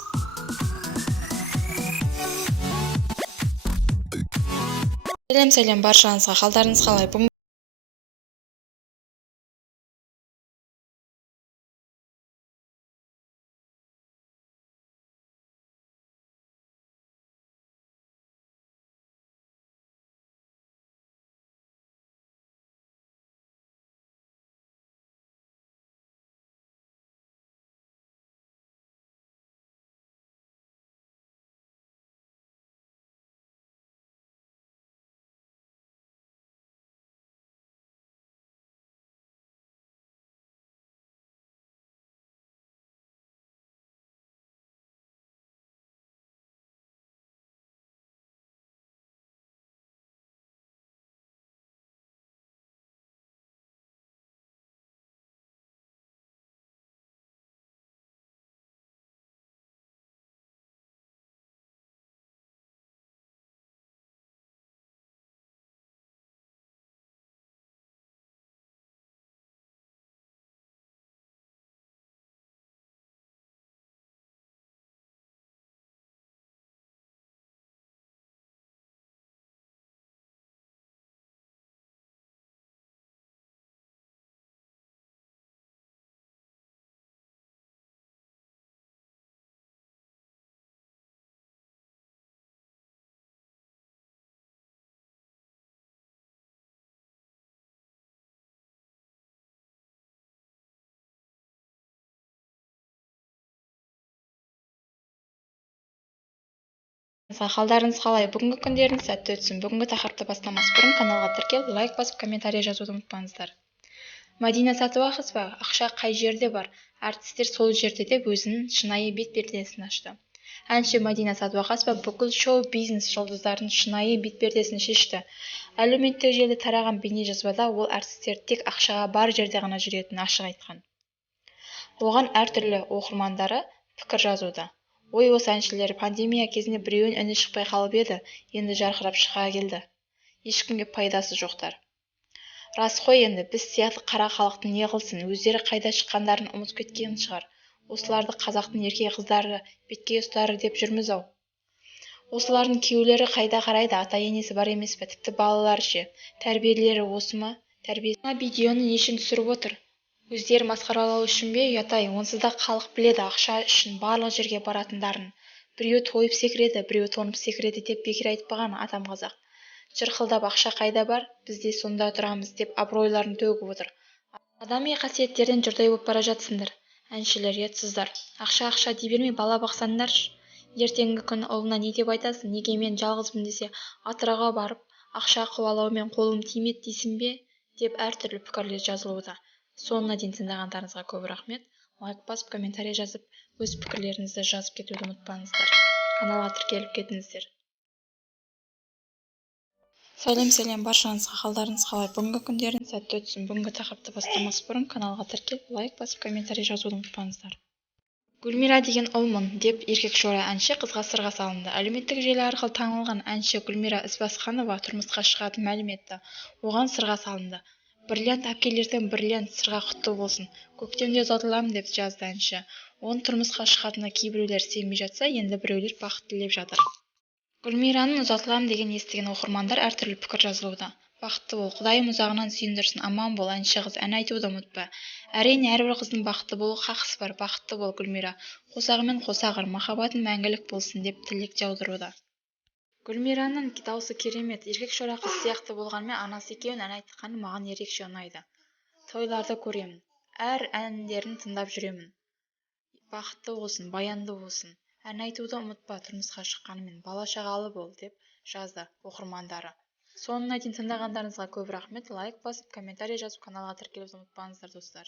Сәлем баршаңызға, қалдарыңыз қалай? Қалдарыңыз қалай? Бүгінгі күндеріңіз сәтті өтсін. Бүгінгі тақырыпты бастамас бұрын каналға тіркеліп, лайк басып, комментарий жазуды ұмытпаңыздар. Мадина Сатуақызова ақша қай жерде бар? Әртістер сол жерде деп өзінің шынайы бет-пердесін ашты. Әнші Мадина Сатуақызова бүкіл шоу-бизнес жұлдыздарының шынайы бет-пердесін шешті. Әлеуметтік желіде тараған бейнежазбада ол әртістер тек ақшаға бар жерде ғана жүретінін ашық айтқан. Оған әртүрлі оқырмандары пікір жазуда. Ой, осы әншілер пандемия кезінде біреуін үні шықпай қалып еді, енді жарқырап шыға келді. Ешкімге пайдасы жоқтар. Рас қой, енді біз сияқты қара халықтың не қылсын, өздері қайда шыққандарын ұмытып кеткен шығар. Осыларды қазақтың еркек қыздары бетке ұстары деп жүрміз ау. Осылардың күйеулері қайда қарайды, ата-енесі бар емес пе, тіпті балалары ше. Тәрбиелері осы ма? Видеоны не үшін түсіріп отыр? Өздері масқаралау үшін бе? Ұятай, онсыз да халық біледі ақша үшін барлық жерге баратындарын. Біреу тойып секіреді, біреу тонып секіреді деп бекер айтпаған атам қазақ. Жырқылдап ақша қайда бар, біз де сонда тұрамыз деп абыройларын төгіп отыр. Адами қасиеттерден жұрдай болып бара жатсыңдар. Әншілер, ұятсыздар. Ақша дей бермей бала бақсаңдаршы. Ертеңгі күні ұлына не деп айтасың? Неге мен жалғызбын десе, атырауға барып, ақша қуалаумен қолым тимеді дейсің бе? Деп әртүрлі пікірлер жазылуда. Соңына дейін тыңдағандарыңызға көп рахмет. Лайк басып, комментарий жазып, өз пікірлеріңізді жазып кетуді ұмытпаңыздар. Каналға тіркеліп кетіңіздер. Сәлем баршаңызға, қалдарыңыз қалай? Бүгінгі күндеріңіз сәтті өтсін. Бүгінгі тақырыпты бастамас бұрын каналға тіркеліп, лайк басып, комментарий жазуды ұмытпаңыздар. Гүлмира деген ұлмын деп еркек шора әнші қызға сырға салынды. Әлеуметтік желі арқылы танылған әнші Гүлмира Ізбасқанова тұрмысқа шығатынын мәлім етті. Оған сырға салынды. Бриллиант әпкелерден бриллиант сырға құтты болсын. Көктемде ұзатыламын деп жазды әнші. Оның тұрмысқа шығатынына кейбіреулер сенбей жатса, енді біреулер бақыт тілеп жатыр. Гүлмираның ұзатылам деген естіген оқырмандар әртүрлі пікір жазылуда. Бақытты бол, Құдайым ұзағынан сүйіндірсін, аман бол, әнші қыз, ән айтуды ұмытпа. Әрине, әрбір қыздың бақытты болу хақысы бар. Бақытты бол, Гүлмира. Қосағымен қосағыр, махаббатың мәңгілік болсын деп тілек жаудыруда. Гүлмираның дауысы керемет. Еркек шора қыз сияқты болғанмен, анасы екеуін ән айтқаны маған ерекше ұнайды. Тойларды көремін. Әр әндерін тыңдап жүремін. Бақытты болсын, баянды болсын. Ән айтуды ұмытпа, тұрмысқа шыққанымен, бала шағалы бол деп жазды оқырмандары. Соңына дейін тыңдағандарыңызға көп рахмет. Лайк басып, комментарий жазып, каналға тіркелуді ұмытпаңыздар, достар.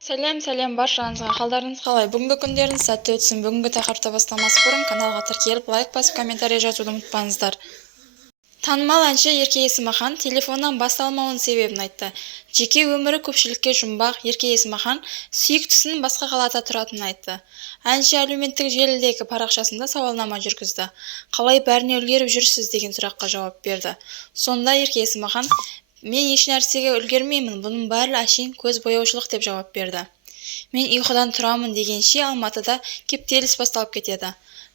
Сәлем баршаңызға, қалдарыңыз қалай? Бүгінгі күндеріңіз сәтті өтсін. Бүгінгі тақырыпты бастамас бұрын каналға тіркеліп, лайк басып, комментарий жазуды ұмытпаңыздар. Танымал әнші Ерке Есмахан телефоннан басталмауының себебін айтты. Жеке өмірі көпшілікке жұмбақ. Ерке Есмахан сүйіктісінің басқа қалада тұратынын айтты. Әнші әлеуметтік желідегі парақшасында сауалнама жүргізді. Қалай бәріне үлгеріп жүрсіз деген сұраққа жауап берді. Сонда Ерке Есмахан: мен еш нәрсеге үлгермеймін, бұның бәрі әшейін көз бояушылық деп жауап берді. Мен ұйқыдан тұрамын дегенше Алматыда кептеліс басталып кетеді.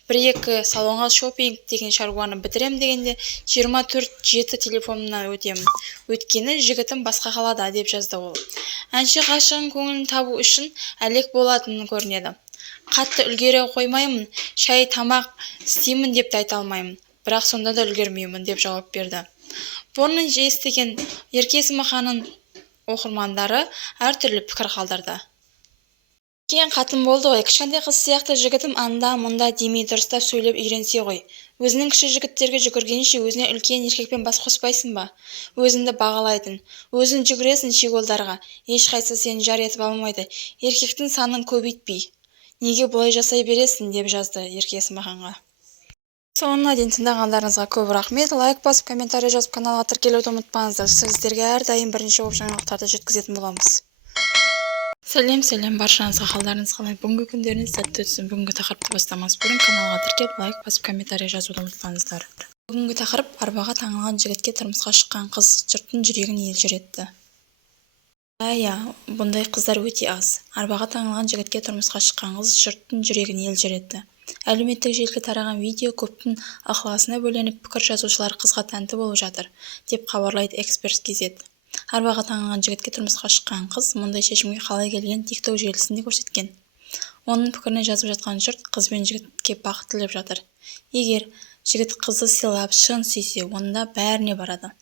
Бір-екі салонға шопинг деген шаруаны бітірем дегенде 24/7 телефонымнан өтемін. Өткені жігітім басқа қалада деп жазды ол. Әнші ғашығын көңілін табу үшін әлек болатынын көрінеді. Қатты үлгере қоймаймын, шай тамақ істеймін деп те айта алмаймын. Бірақ сонда да үлгермеймін деп жауап берді. Бұны естіген Ерке Есмаханның оқырмандары әртүрлі пікір қалдырды. Кейін қатын болды ғой, кішкентай қыз сияқты жігітім анда мұнда демей дұрыстап сөйлеп үйренсе ғой. Өзінің кіші жігіттерге жүгіргенше өзіне үлкен еркекпен бас қоспайсың ба? Өзіңді бағалайтын, өзің жүгіресің шеголдарға, ешқайсы сені жар етіп алмайды. Еркектің санын көбейтпей. Неге бұлай жасай бересің деп жазды Ерке Есмаханға. Соңына дейін тыңдағандарыңызға көп рахмет. Лайк басып, комментарий жазып, каналға тіркелуді ұмытпаңыздар. Сіздерге әрдайым бірінші болып жаңалықтарды жеткізетін боламыз. Сәлем баршаңызға, қалдарыңыз қалай? Бүгінгі күндеріңіз сәтті өтсін. Бүгінгі тақырыпты бастамас бұрын каналға тіркеліп, лайк басып, комментарий жазуды ұмытпаңыздар. Бүгінгі тақырып: арбаға таңылған жігітке тұрмысқа шыққан қыз жұрттың жүрегін елжіретті. Бұндай қыздар өте аз. Арбаға таңылған жігітке тұрмысқа шыққан қыз жұрттың жүрегін елжіретті. Әлеуметтік желіге тараған видео көптің ықыласына бөленіп, пікір жазушылар қызға тәнті болып жатыр, деп хабарлайды Эксперт.кз. Арбаға таңылған жігітке тұрмысқа шыққан қыз мұндай шешімге қалай келген TikTok желісінде көрсеткен. Оның пікіріне жазып жатқан жұрт қыз бен жігітке бақыт тілеп жатыр. Егер жігіт қызды сыйлап, шын сүйсе, онда бәріне барады.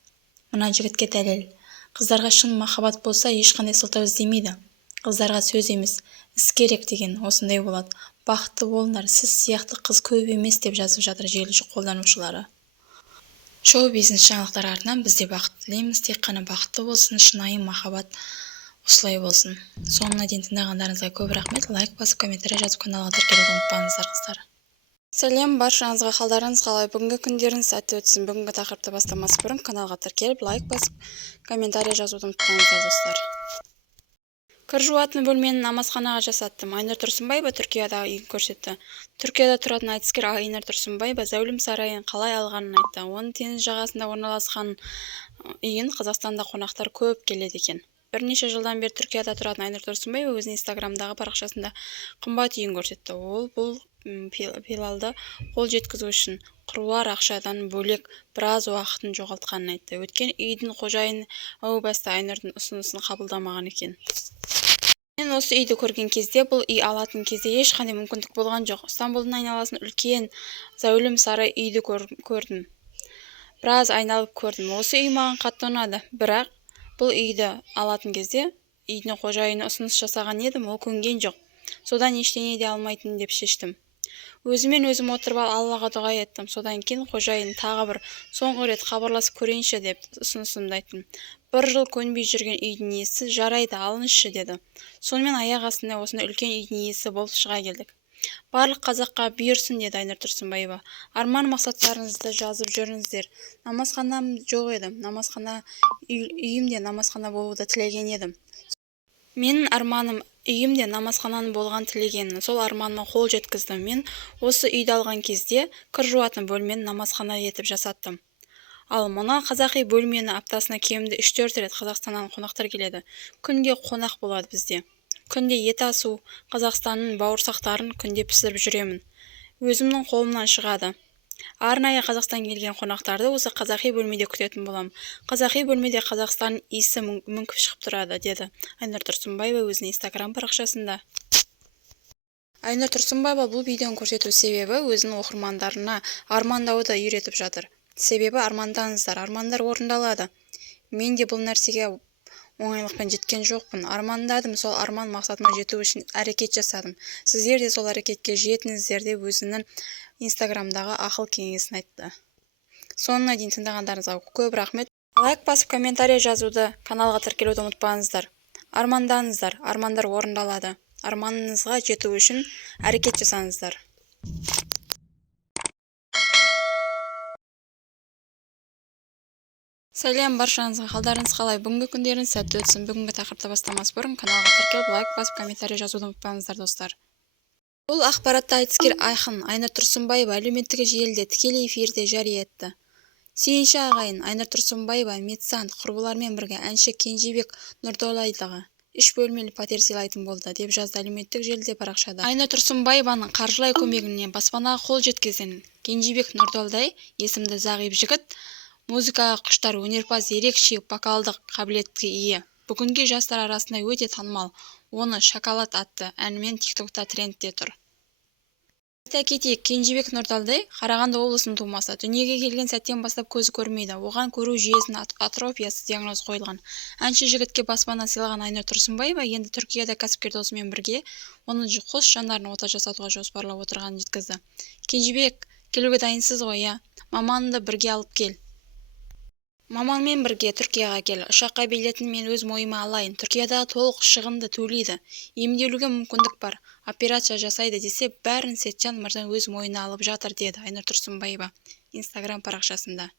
Мына жігітке дәлел. Қыздарға шын махаббат болса, ешқандай сылтау іздемейді. Қыздарға сөз емес, іс керек деген осындай болады. Бақытты болыңдар, сіз сияқты қыз көп емес деп жазып жатыр желі қолданушылары. Шоу-бизнес жаңалықтар артынан бізде бақыт тілейміз. Тек қана бақытты болсын, шынайы махаббат осылай болсын. Соңына дейін тыңдағандарыңызға көп рахмет. Лайк басып, комментарий жазып, каналға тіркелуді ұмытпаңыздар, қыздар. Сәлем баршаңызға, қалдарыңыз қалай? Бүгінгі күндеріңіз сәтті өтсін. Бүгінгі тақырыпты бастамас бұрын каналға тіркеліп, лайк басып, комментарий жазуды ұмытпаңыздар, достар. Кір жуатын бөлменің намазханаға жасаттым. Айнұр Тұрсынбаева Түркияда үйін көрсетті. Түркияда тұратын айтыскер Айнұр Тұрсынбаева зәулім сарайын қалай алғанын айтты. Оның теңіз жағасында орналасқан үйін Қазақстанда қонақтар көп келеді екен. Бірнеше жылдан бері Түркияда тұратын Айнұр Тұрсынбаева өзінің Инстаграмдағы парақшасында қымбат үйін көрсетті. Ол бұл пилалды қол жеткізу үшін қыруар ақшадан бөлек біраз уақытын жоғалтқанын айтты. Өткен үйдің қожайыны әу баста Айнұрдың ұсынысын қабылдамаған екен. Мен осы үйді көрген кезде, бұл үй алатын кезде ешқандай мүмкіндік болған жоқ. Стамбулдың айналасын үлкен зәулім сарай үйді көрдім. Біраз айналып көрдім. Осы үй маған қатты ұнады, бірақ Бұл үйді алатын кезде үйдің қожайыны ұсыныс жасаған едім, ол көнген жоқ. Содан ештеңе де алмайтын деп шештім. Өзімен өзім отырып Аллаға дұға еттім. Содан кейін қожайын тағы бір соңғы рет хабарласып көрейінші деп ұсынысымды айттым. 1 жыл көнбей жүрген үйдің иесі жарайды алыңызшы деді. Сонымен аяқ астында осындай үлкен үйдің иесі болып шыға келдік. Барлық қазаққа бұйырсын деді Айнұр Тұрсынбаева. Арман мақсаттарыңызды жазып жүріңіздер. Намазханам жоқ еді. Үйімде намазхана болуды тілеген едім. Менің арманым үйімде намазхананың болған тілегенмін. Сол арманыма қол жеткіздім. Мен осы үйді алған кезде кір жуатын бөлмені намазхана етіп жасаттым. Ал мына қазақи бөлмені аптасына кемінде 3-4 рет Қазақстаннан қонақтар келеді. Күнде қонақ болады бізде. Күнде ет асу, Қазақстанның бауырсақтарын күнде пісіріп жүремін. Өзімнің қолымнан шығады. Арнайы Қазақстан келген қонақтарды осы қазақи бөлмеде күтетін болам. Қазақи бөлмеде Қазақстанның иісі мүңкіп шығып тұрады, деді Айнұр Тұрсынбаева өзінің Instagram парақшасында. Айнұр Тұрсынбаева бұл видеоны көрсету себебі өзінің оқырмандарына армандауды үйретіп жатыр. Себебі армандаңыздар, армандар орындалады. Мен де бұл нәрсеге оңайлықпен жеткен жоқпын. Армандадым, сол арман мақсатыма жету үшін әрекет жасадым. Сіздер де сол әрекетке жетіңіздер деп өзінің Инстаграмдағы ақыл кеңесін айтты. Соңына дейін тыңдағандарыңызға көп рахмет. Лайк басып комментарий жазуды, каналға тіркелуді ұмытпаңыздар. Армандаңыздар, армандар орындалады. Арманыңызға жету үшін әрекет жасаңыздар. Сәлем баршаңызға, қалдарыңыз қалай? Бүгінгі күндеріңіз сәтті өтсін. Бүгінгі тақырыпты бастамас бұрын каналға тіркеліп, лайк басып комментарий жазуды ұмытпаңыздар, достар. Бұл ақпаратты айтыскер Айнұр Тұрсынбаева әлеуметтік желіде тікелей эфирде жария етті. Сүйінші ағайын, Айнұр Тұрсынбаева медсант құрбылармен бірге әнші Кенжебек Нұрдолайдыға 3 бөлмелі пәтер сыйлайтын болды, деп жазды әлеуметтік желіде парақшада. Айнұр Тұрсынбаеваның қаржылай көмегіне баспанаға қол жеткізген Кенжебек Нұрдолдай есімді зағип жігіт музыкаға құштар, өнерпаз, ерекше вокалдық қабілетке ие. Бүгінгі жастар арасында өте танымал. Оны «Шоколад» атты әнімен TikTokта трендте тұр. Айта кетейік, Кенжебек Нұрдолдай Қарағанды облысының тумасы. Дүниеге келген сәттен бастап көзі көрмейді. Оған көру жүйесінің атрофиясы диагноз қойылған. Әнші жігітке баспана сыйлаған Айнұр Тұрсынбаева енді Түркияда кәсіпкер досымен бірге оның қос жандарын ота жасатуға жоспарлап отырғанын жеткізді. Кенжебек, келуге дайынсыз ғой, иә? Маманды бірге алып кел. Маманмен бірге Түркияға кел. Ұшаққа билетін мен өз мойыма алайын. Түркиядағы толық шығынды төлейді. Емделуге мүмкіндік бар. Операция жасайды десе, бәрін Сетжан мырза өз мойнына алып жатыр, деді Айнұр Тұрсынбаева Instagram парақшасында.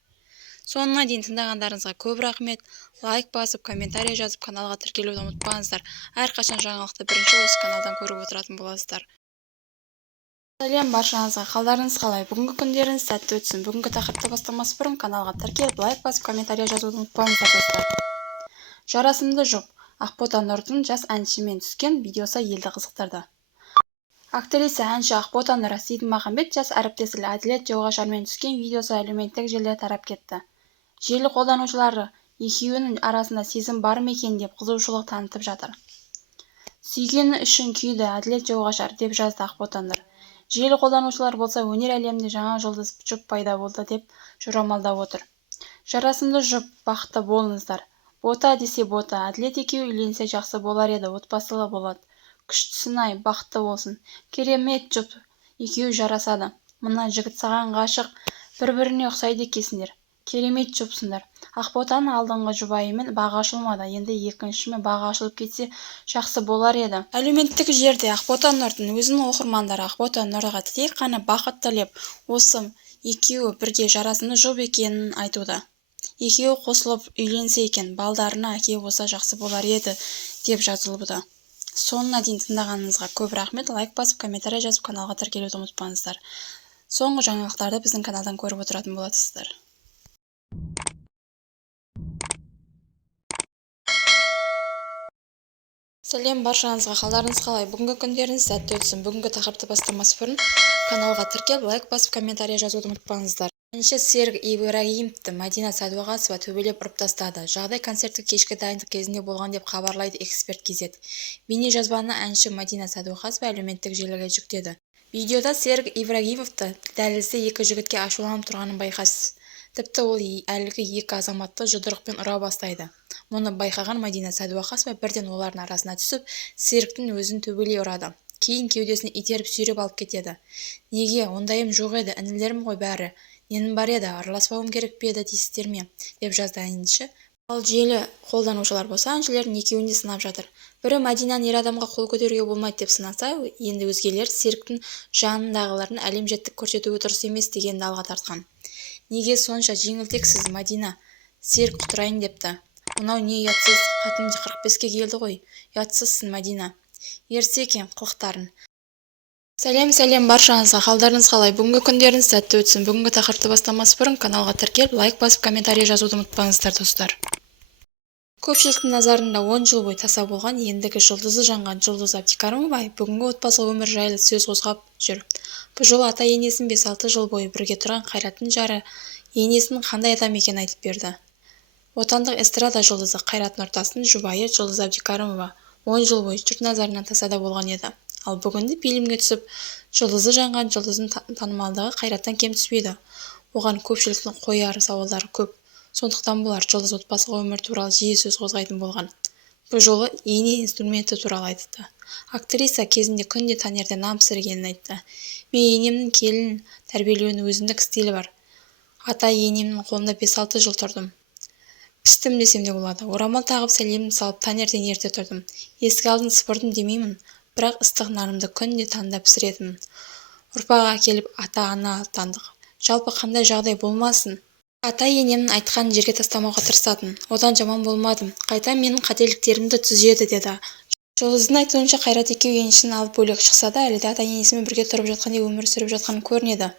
Соңына дейін тыңдағандарыңызға көп рахмет. Лайк басып, комментарий жазып, каналға тіркелуді ұмытпаңыздар. Әрқашан жаңалықты бірінші осы каналдан көріп отыратын боласыздар. Сәлем баршаңызға, қалдарыңыз қалай? Бүгінгі күндеріңіз сәтті өтсін. Бүгінгі тақырыпты бастамас бұрын каналға тіркеліп, лайк басып, комментарий жазуды ұмытпаңыздар, достар. Жарасымды жұп Ақбота Нұрдың жас әншімен түскен видеосы елді қызықтырды. Актриса әнші Ақбота Нұр Сейдмағамбет жас әріптесі Әділет Жауғашармен түскен видеосы әлеуметтік желіде тарап кетті. Желі қолданушылары екеуінің арасында сезім бар ма екен деп қызығушылық танытып жатыр. Сүйгені үшін күйді Әділет Жауғашар, деп жазды Ақбота Нұр. Желі қолданушылар болса, өнер әлемінде жаңа жұлдыз жұп пайда болды деп жорамалдап отыр. Жарасымды жұп, бақытты болыңыздар. Бота десе бота, Әділет екеуі үйленсе жақсы болар еді, отбасылы болады. Күштісін-ай, бақытты болсын. Керемет жұп, екеуі жарасады. Мына жігіт саған ғашық, бір-біріне ұқсайды екесіңдер. Керемет жұпсыңдар. Ақботаның алдыңғы жұбайымен бағы ашылмады, енді екіншімен бағы ашылып кетсе жақсы болар еді. Әлеуметтік жерде Ақбота Нұрдың өзінің оқырмандары Ақбота Нұрға тек қана бақыт тілеп, осы екеуі бірге жарасымды жұп екенін айтуда. Екеуі қосылып үйленсе екен, балдарына әке болса жақсы болар еді, деп жазылуда. Соңына дейін тыңдағаныңызға көп рахмет. Лайк басып, комментарий жазып, каналға тіркелуді ұмытпаңыздар. Соңғы жаңалықтарды біздің каналдан көріп отыратын боласыздар. Сәлем баршаңызға, қалдарыңыз қалай? Бүгінгі күндеріңіз сәтті өтсін. Бүгінгі тақырыпты бастамас бұрын каналға тіркеліп, лайк басып, комментарий жазуды ұмытпаңыздар. Әнші Серік Ибрагимовті Мадина Сәдуақасова төбелеп ұрып тастады. Жағдай концерттік кешкі дайындық кезінде болған деп хабарлайды Эксперт KZ. Бейнежазбаны әнші Мадина Сәдуақасова әлеуметтік желіге жүктеді. Видеода Серік Ибрагимовті дәлізде екі жігітке ашуланып тұрғанын байқайсыз. Тіпті ол әлгі екі азаматты жұдырықпен ұра бастайды. Мұны байқаған Мадина Сәдуақасова бірден олардың арасына түсіп, Серіктің өзін төбелей ұрады. Кейін кеудесіне итеріп сүйреп алып кетеді. Неге, ондайым жоқ еді, інілерім ғой бәрі. Ненің бар еді, араласпауым керек пе еді дейсіздер ме? Деп жазды әнші. Ал желі қолданушылар болса әншілердің екеуін де сынап жатыр. Бірі Мадинаны ер адамға қол көтеруге болмайды деп сынаса, енді өзгелер Серіктің жанындағыларын әлемжеттік көрсетуі дұрыс емес дегенді алға тартқан. Неге сонша жеңілтексіз, Мадина? Серік құтырайын депті. Мынау не ұятсыз, қатын 45-ке келді ғой. Ұятсызсың, Мадина. Ерсе екен қылықтарын. Сәлем баршаңызға, қалдарыңыз қалай? Бүгінгі күндеріңіз сәтті өтсін. Бүгінгі тақырыпты бастамас бұрын каналға тіркеліп, лайк басып, комментарий жазуды ұмытпаңыздар, достар. Көпшіліктің назарында 10 жыл бойы таса болған ендігі жұлдызы жанған Жұлдыз Әбдікәрімова бүгінгі отбасылық өмір жайлы сөз қозғап жүр. Бұл жолы ата-енесін 5-6 жыл бойы бірге тұрған Қайраттың жары енесінің қандай адам екенін айтып берді. Отандық эстрада жұлдызы Қайрат Нұртастың жұбайы Жұлдыз Әбдікәрімова 10 жыл бойы жұрт назарынан тасада болған еді. Ал бүгінде фильмге түсіп, жұлдызы жанған Жұлдыздың танымалдығы Қайраттан кем түспейді. Оған көпшіліктің қояр сауалдары көп. Сондықтан болар Жұлдыз отбасылық өмір туралы жиі сөз қозғайтын болған. Бұл жолы ене инструменті туралы айтты. Актриса кезінде күнде таңертең нам пісіргенін айтты. Мен енемнің келін тәрбиелеуінің өзіндік стилі бар. Ата енемнің қолында 5-6 жыл тұрдым. Пістім десем де болады. Орамал тағып сәлемін салып таңертең ерте тұрдым. Есік алдын сыпырдым демеймін, бірақ ыстық нанымды күнде таңда пісіретінмін. Ұрпақ әкеліп ата-ана атандық. Жалпы қандай жағдай болмасын, ата-енемнің айтқанын жерге тастамауға тырысатын. Одан жаман болмадым. Қайта менің қателіктерімді түзеді деді. Жұлдыздың айтуынша Қайрат екеуі еншісін алып бөлек шықса да, әлі де ата-енесімен бірге тұрып жатқандай өмір сүріп жатқан көрінеді.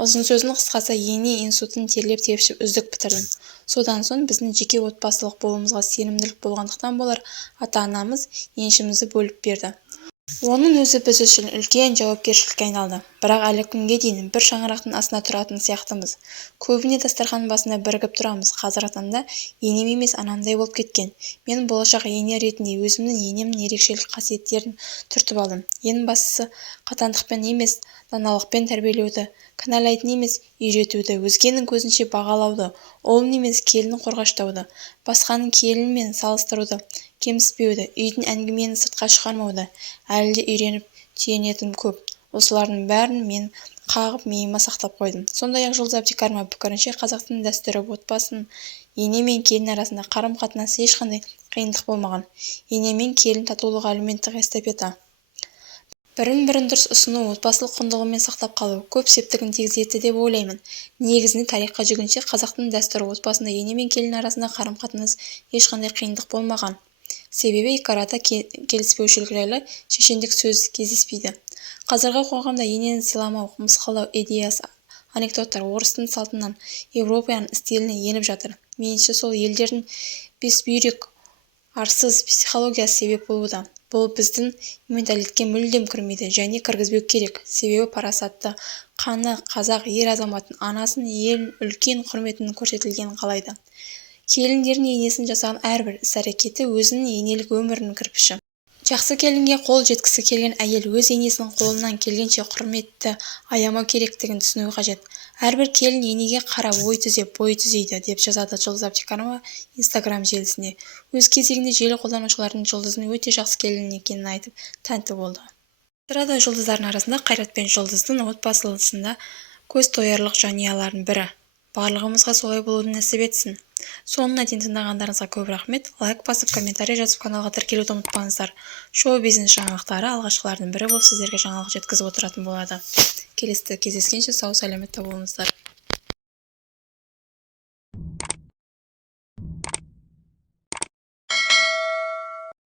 Ұзын сөздің қысқасы, ене институтын терлеп тепшіп үздік бітірдім. Содан соң біздің жеке отбасылық болуымызға сенімділік болғандықтан болар, ата-анамыз еншімізді бөліп берді. Оның өзі біз үшін үлкен жауапкершілікке айналды. Бірақ әлі күнге дейін бір шаңырақтың астына тұратын сияқтымыз. Көбіне дастархан басында бірігіп тұрамыз. Қазіргі таңда енем емес анамдай болып кеткен. Мен болашақ ене ретінде өзімнің енемнің ерекшелік қасиеттерін түртіп алдым. Ең бастысы қатандықпен емес, даналықпен тәрбиелеуді, кінәлайтын емес, үйретуді, өзгенің көзінше бағалауды, ұлын емес келінін қорғаштауды, басқаның келінімен салыстыруды, кемсітпеуді, үйдің әңгімені сыртқа шығармауды, әлі де үйреніп түйінетінім көп. Осылардың бәрін мен қағып миыма сақтап қойдым. Сондай-ақ Жұлдыз Әбдікәрімова пікірінше қазақтың дәстүрі отбасын ене мен келін арасында қарым-қатынасы ешқандай қиындық болмаған. Ене мен келін татулығы әлеуметтік эстафета. Бірін-бірін дұрыс ұсыну, отбасылық құндылығымен сақтап қалу көп септігін тигізеді деп ойлаймын. Негізінде тарихқа жүгінсек, қазақтың дәстүрі отбасында ене мен келін арасында қарым-қатынас ешқандай қиындық болмаған. Себебі екі арада келіспеушілік жайлы шешендік сөз кездеспейді. Қазіргі қоғамда енені сыйламау, мысқылдау идеясы, анекдоттар орыстың салтынан Европаның стиліне еніп жатыр. Меніңше сол елдердің бесбүйрек, арсыз психологиясы себеп болуда. Бұл біздің менталитетке мүлдем кірмейді және кіргізбеу керек. Себебі парасатты, қаны қазақ ер азаматтың анасын елін үлкен құрметін көрсетілгенін қалайды. Келіндердің енесін жасаған әрбір іс-әрекеті өзінің енелік өмірінің кірпіші. Жақсы келінге қол жеткісі келген әйел өз енесінің қолынан келгенше құрметті аямау керектігін түсінуі қажет. Әрбір келін енеге қарап ой түзеп, бой түзейді, деп жазады Жұлдыз Әбдікәрімова Instagram желісіне. Өз кезегінде желі қолданушылардың Жұлдыздың өте жақсы келін екенін айтып, тәнті болды. Эстрада жұлдыздарының арасында Қайрат пен Жұлдыздың отбасылысында көз тоярлық жанұялардың бірі. Барлығымызға солай болуды нәсіп етсін. Соңына дейін тыңдағандарыңызға көп рахмет. Лайк басып, комментарий жазып, каналға тіркелуді ұмытпаңыздар. Шоу-бизнес жаңалықтары алғашқылардың бірі болып сіздерге жаңалық жеткізіп отыратын болады. Келесі кездескенше сау сәлеметте болыңыздар.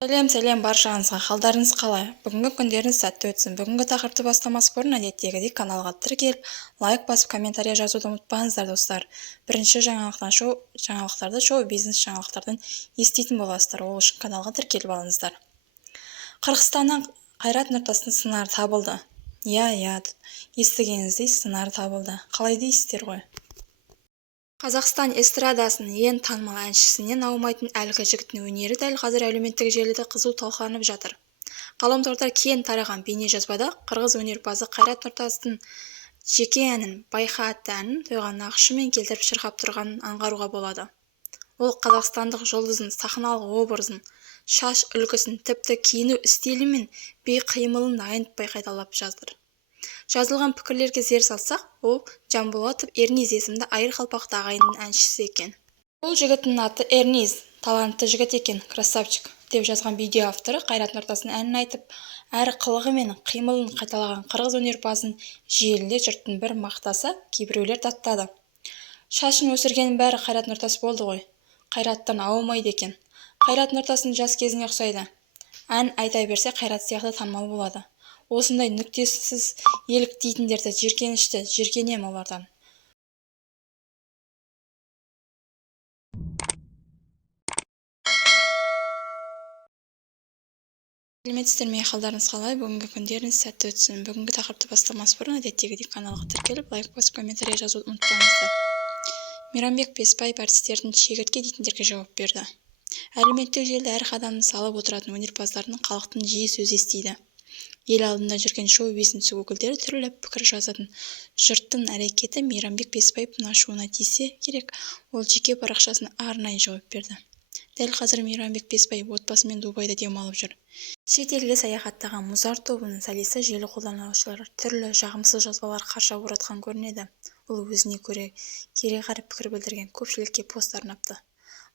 Сәлем баршаңызға, қалдарыңыз қалай? Бүгінгі күндеріңіз сәтті өтсін. Бүгінгі тақырыпты бастамас бұрын әдеттегідей каналға тіркеліп, лайк басып, комментарий жазуды ұмытпаңыздар, достар. Бірінші жаңалықтарды шоу-бизнес жаңалықтардан еститін боласыздар. Ол үшін каналға тіркеліп алыңыздар. Қырғызстаннан Қайрат Нұртастың сыңары табылды. Иә, естігеніңіздей сыңары табылды. Қалай дейсіздер ғой? Қазақстан эстрадасының ең танымал әншісінен аумайтын әлгі жігіттің өнері дәл қазір әлеуметтік желіде қызу талқыланып жатыр. Ғаламторда кең тараған бейнежазбада қырғыз өнерпазы Қайрат Нұртастың жеке әнін «Байқа» атты әнін тойға нақышымен келтіріп шырқап тұрғанын аңғаруға болады. Ол қазақстандық жұлдыздың сахналық образын, шаш үлгісін, тіпті киіну стилі мен бейқимылын айнытпай қайталап жазды. Жазылған пікірлерге зер салсақ, ол Жанболатов Эрниз есімді айыр-қалпақты ағайынның әншісі екен. Бұл жігіттің аты Эрниз, талантты жігіт екен, красавчик деп жазған видео авторы Қайрат Нұртастың әнін айтып, әрі қылығы мен қимылын қайталаған қырғыз өнерпазын желіде жұрттың бір мақтаса, кейбіреулер даттады. Шашын өсіргеннің бәрі Қайрат Нұртас болды ғой. Қайраттан ауымайды екен. Қайрат Нұртастың жас кезіне ұқсайды. Ән айта берсе Қайрат сияқты танымал болады. Осындай нүктесіз еліктейтіндерді жиіркенішті, жиіркенем олардан. Сәлеметсіздер ме, қалдарыңыз қалай? Бүгінгі күндеріңіз сәтті өтсін. Бүгінгі тақырыпты бастамас бұрын әдеттегідей каналға тіркеліп, лайк басып, комментарий жазуды ұмытпаңыздар. Мейрамбек Беспаев әртістердің шегіртке дейтіндерге жауап берді. Әлеуметтік желіде әр қадамын салып отыратын өнерпаздардың халықтың жиі сөз естиді. Ел алдында жүрген шоу-бизнес өкілдері түрлі пікір жазатын жұрттың әрекеті Мейрамбек Беспаевтың ашуына тисе керек, ол жеке парақшасына арнайы жауап берді. Дәл қазір Мейрамбек Беспаев отбасымен Дубайда демалып жүр. Шет елге саяхаттаған Музарт тобының солисі желі қолданушылары түрлі жағымсыз жазбалар қарша оратқан көрінеді. Ол өзіне кереғар пікір білдірген көпшілікке пост арнапты.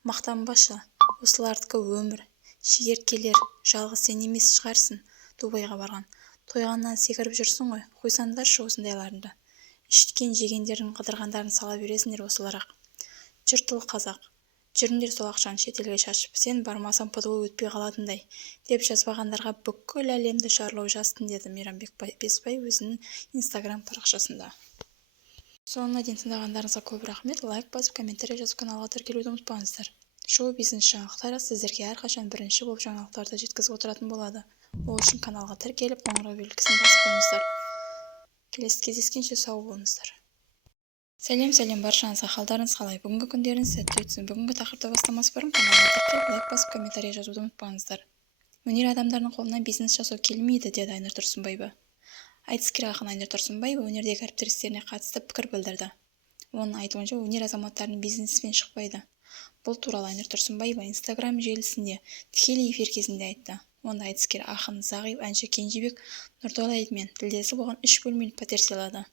Мақтанбашы, осылардікі өмір, шегірткелер, жалғыз сен емес шығарсың, Дубайға барған. Тойғаннан секіріп жүрсің ғой, қойсаңдаршы осындайларында. Ішкен жегендердің қыдырғандарын сала бересіңдер осыларақ. Жұртыл қазақ. Жүріңдер сол ақшаны шетелге шашып, сен бармасам ПТУ өтпей қалатындай, деп жазбағандарға бүкіл әлемді шарлау жазсын, деді Мейрамбек Беспаев өзінің Инстаграм парақшасында. Соңына дейін тыңдағандарыңызға көп рахмет. Лайк басып, комментарий жазып, каналға тіркелуді ұмытпаңыздар. Шоу-бизнес жаңалықтары сіздерге әрқашан бірінші болып жаңалықтарды жеткізіп отыратын болады. Ол үшін каналға тіркеліп, қоңырау белгісін басып қойыңыздар. Келесі кездескенше сау болыңыздар. Сәлем баршаңызға, қалдарыңыз қалай? Бүгінгі күндеріңіз сәтті өтсін. Бүгінгі тақырыпты бастамас бұрын каналға тіркеліп, лайк басып, комментарий жазуды ұмытпаңыздар. Өнер адамдарының қолынан бизнес жасау келмейді, деді Айнұр Тұрсынбаева. Айтыскер ақын Айнұр Тұрсынбаева өнердегі әріптестеріне қатысты пікір білдірді. Оның айтуынша, өнер азаматтарының бизнеспен шықпайды. Бұл туралы Айнұр Тұрсынбаева Инстаграм желісінде тікелей эфир кезінде айтты. Онда айтыскер ақын Зағип әнші Кенжебек Нұртолаевмен тілдесіп оған 3 бөлмелі пәтер сыйлады.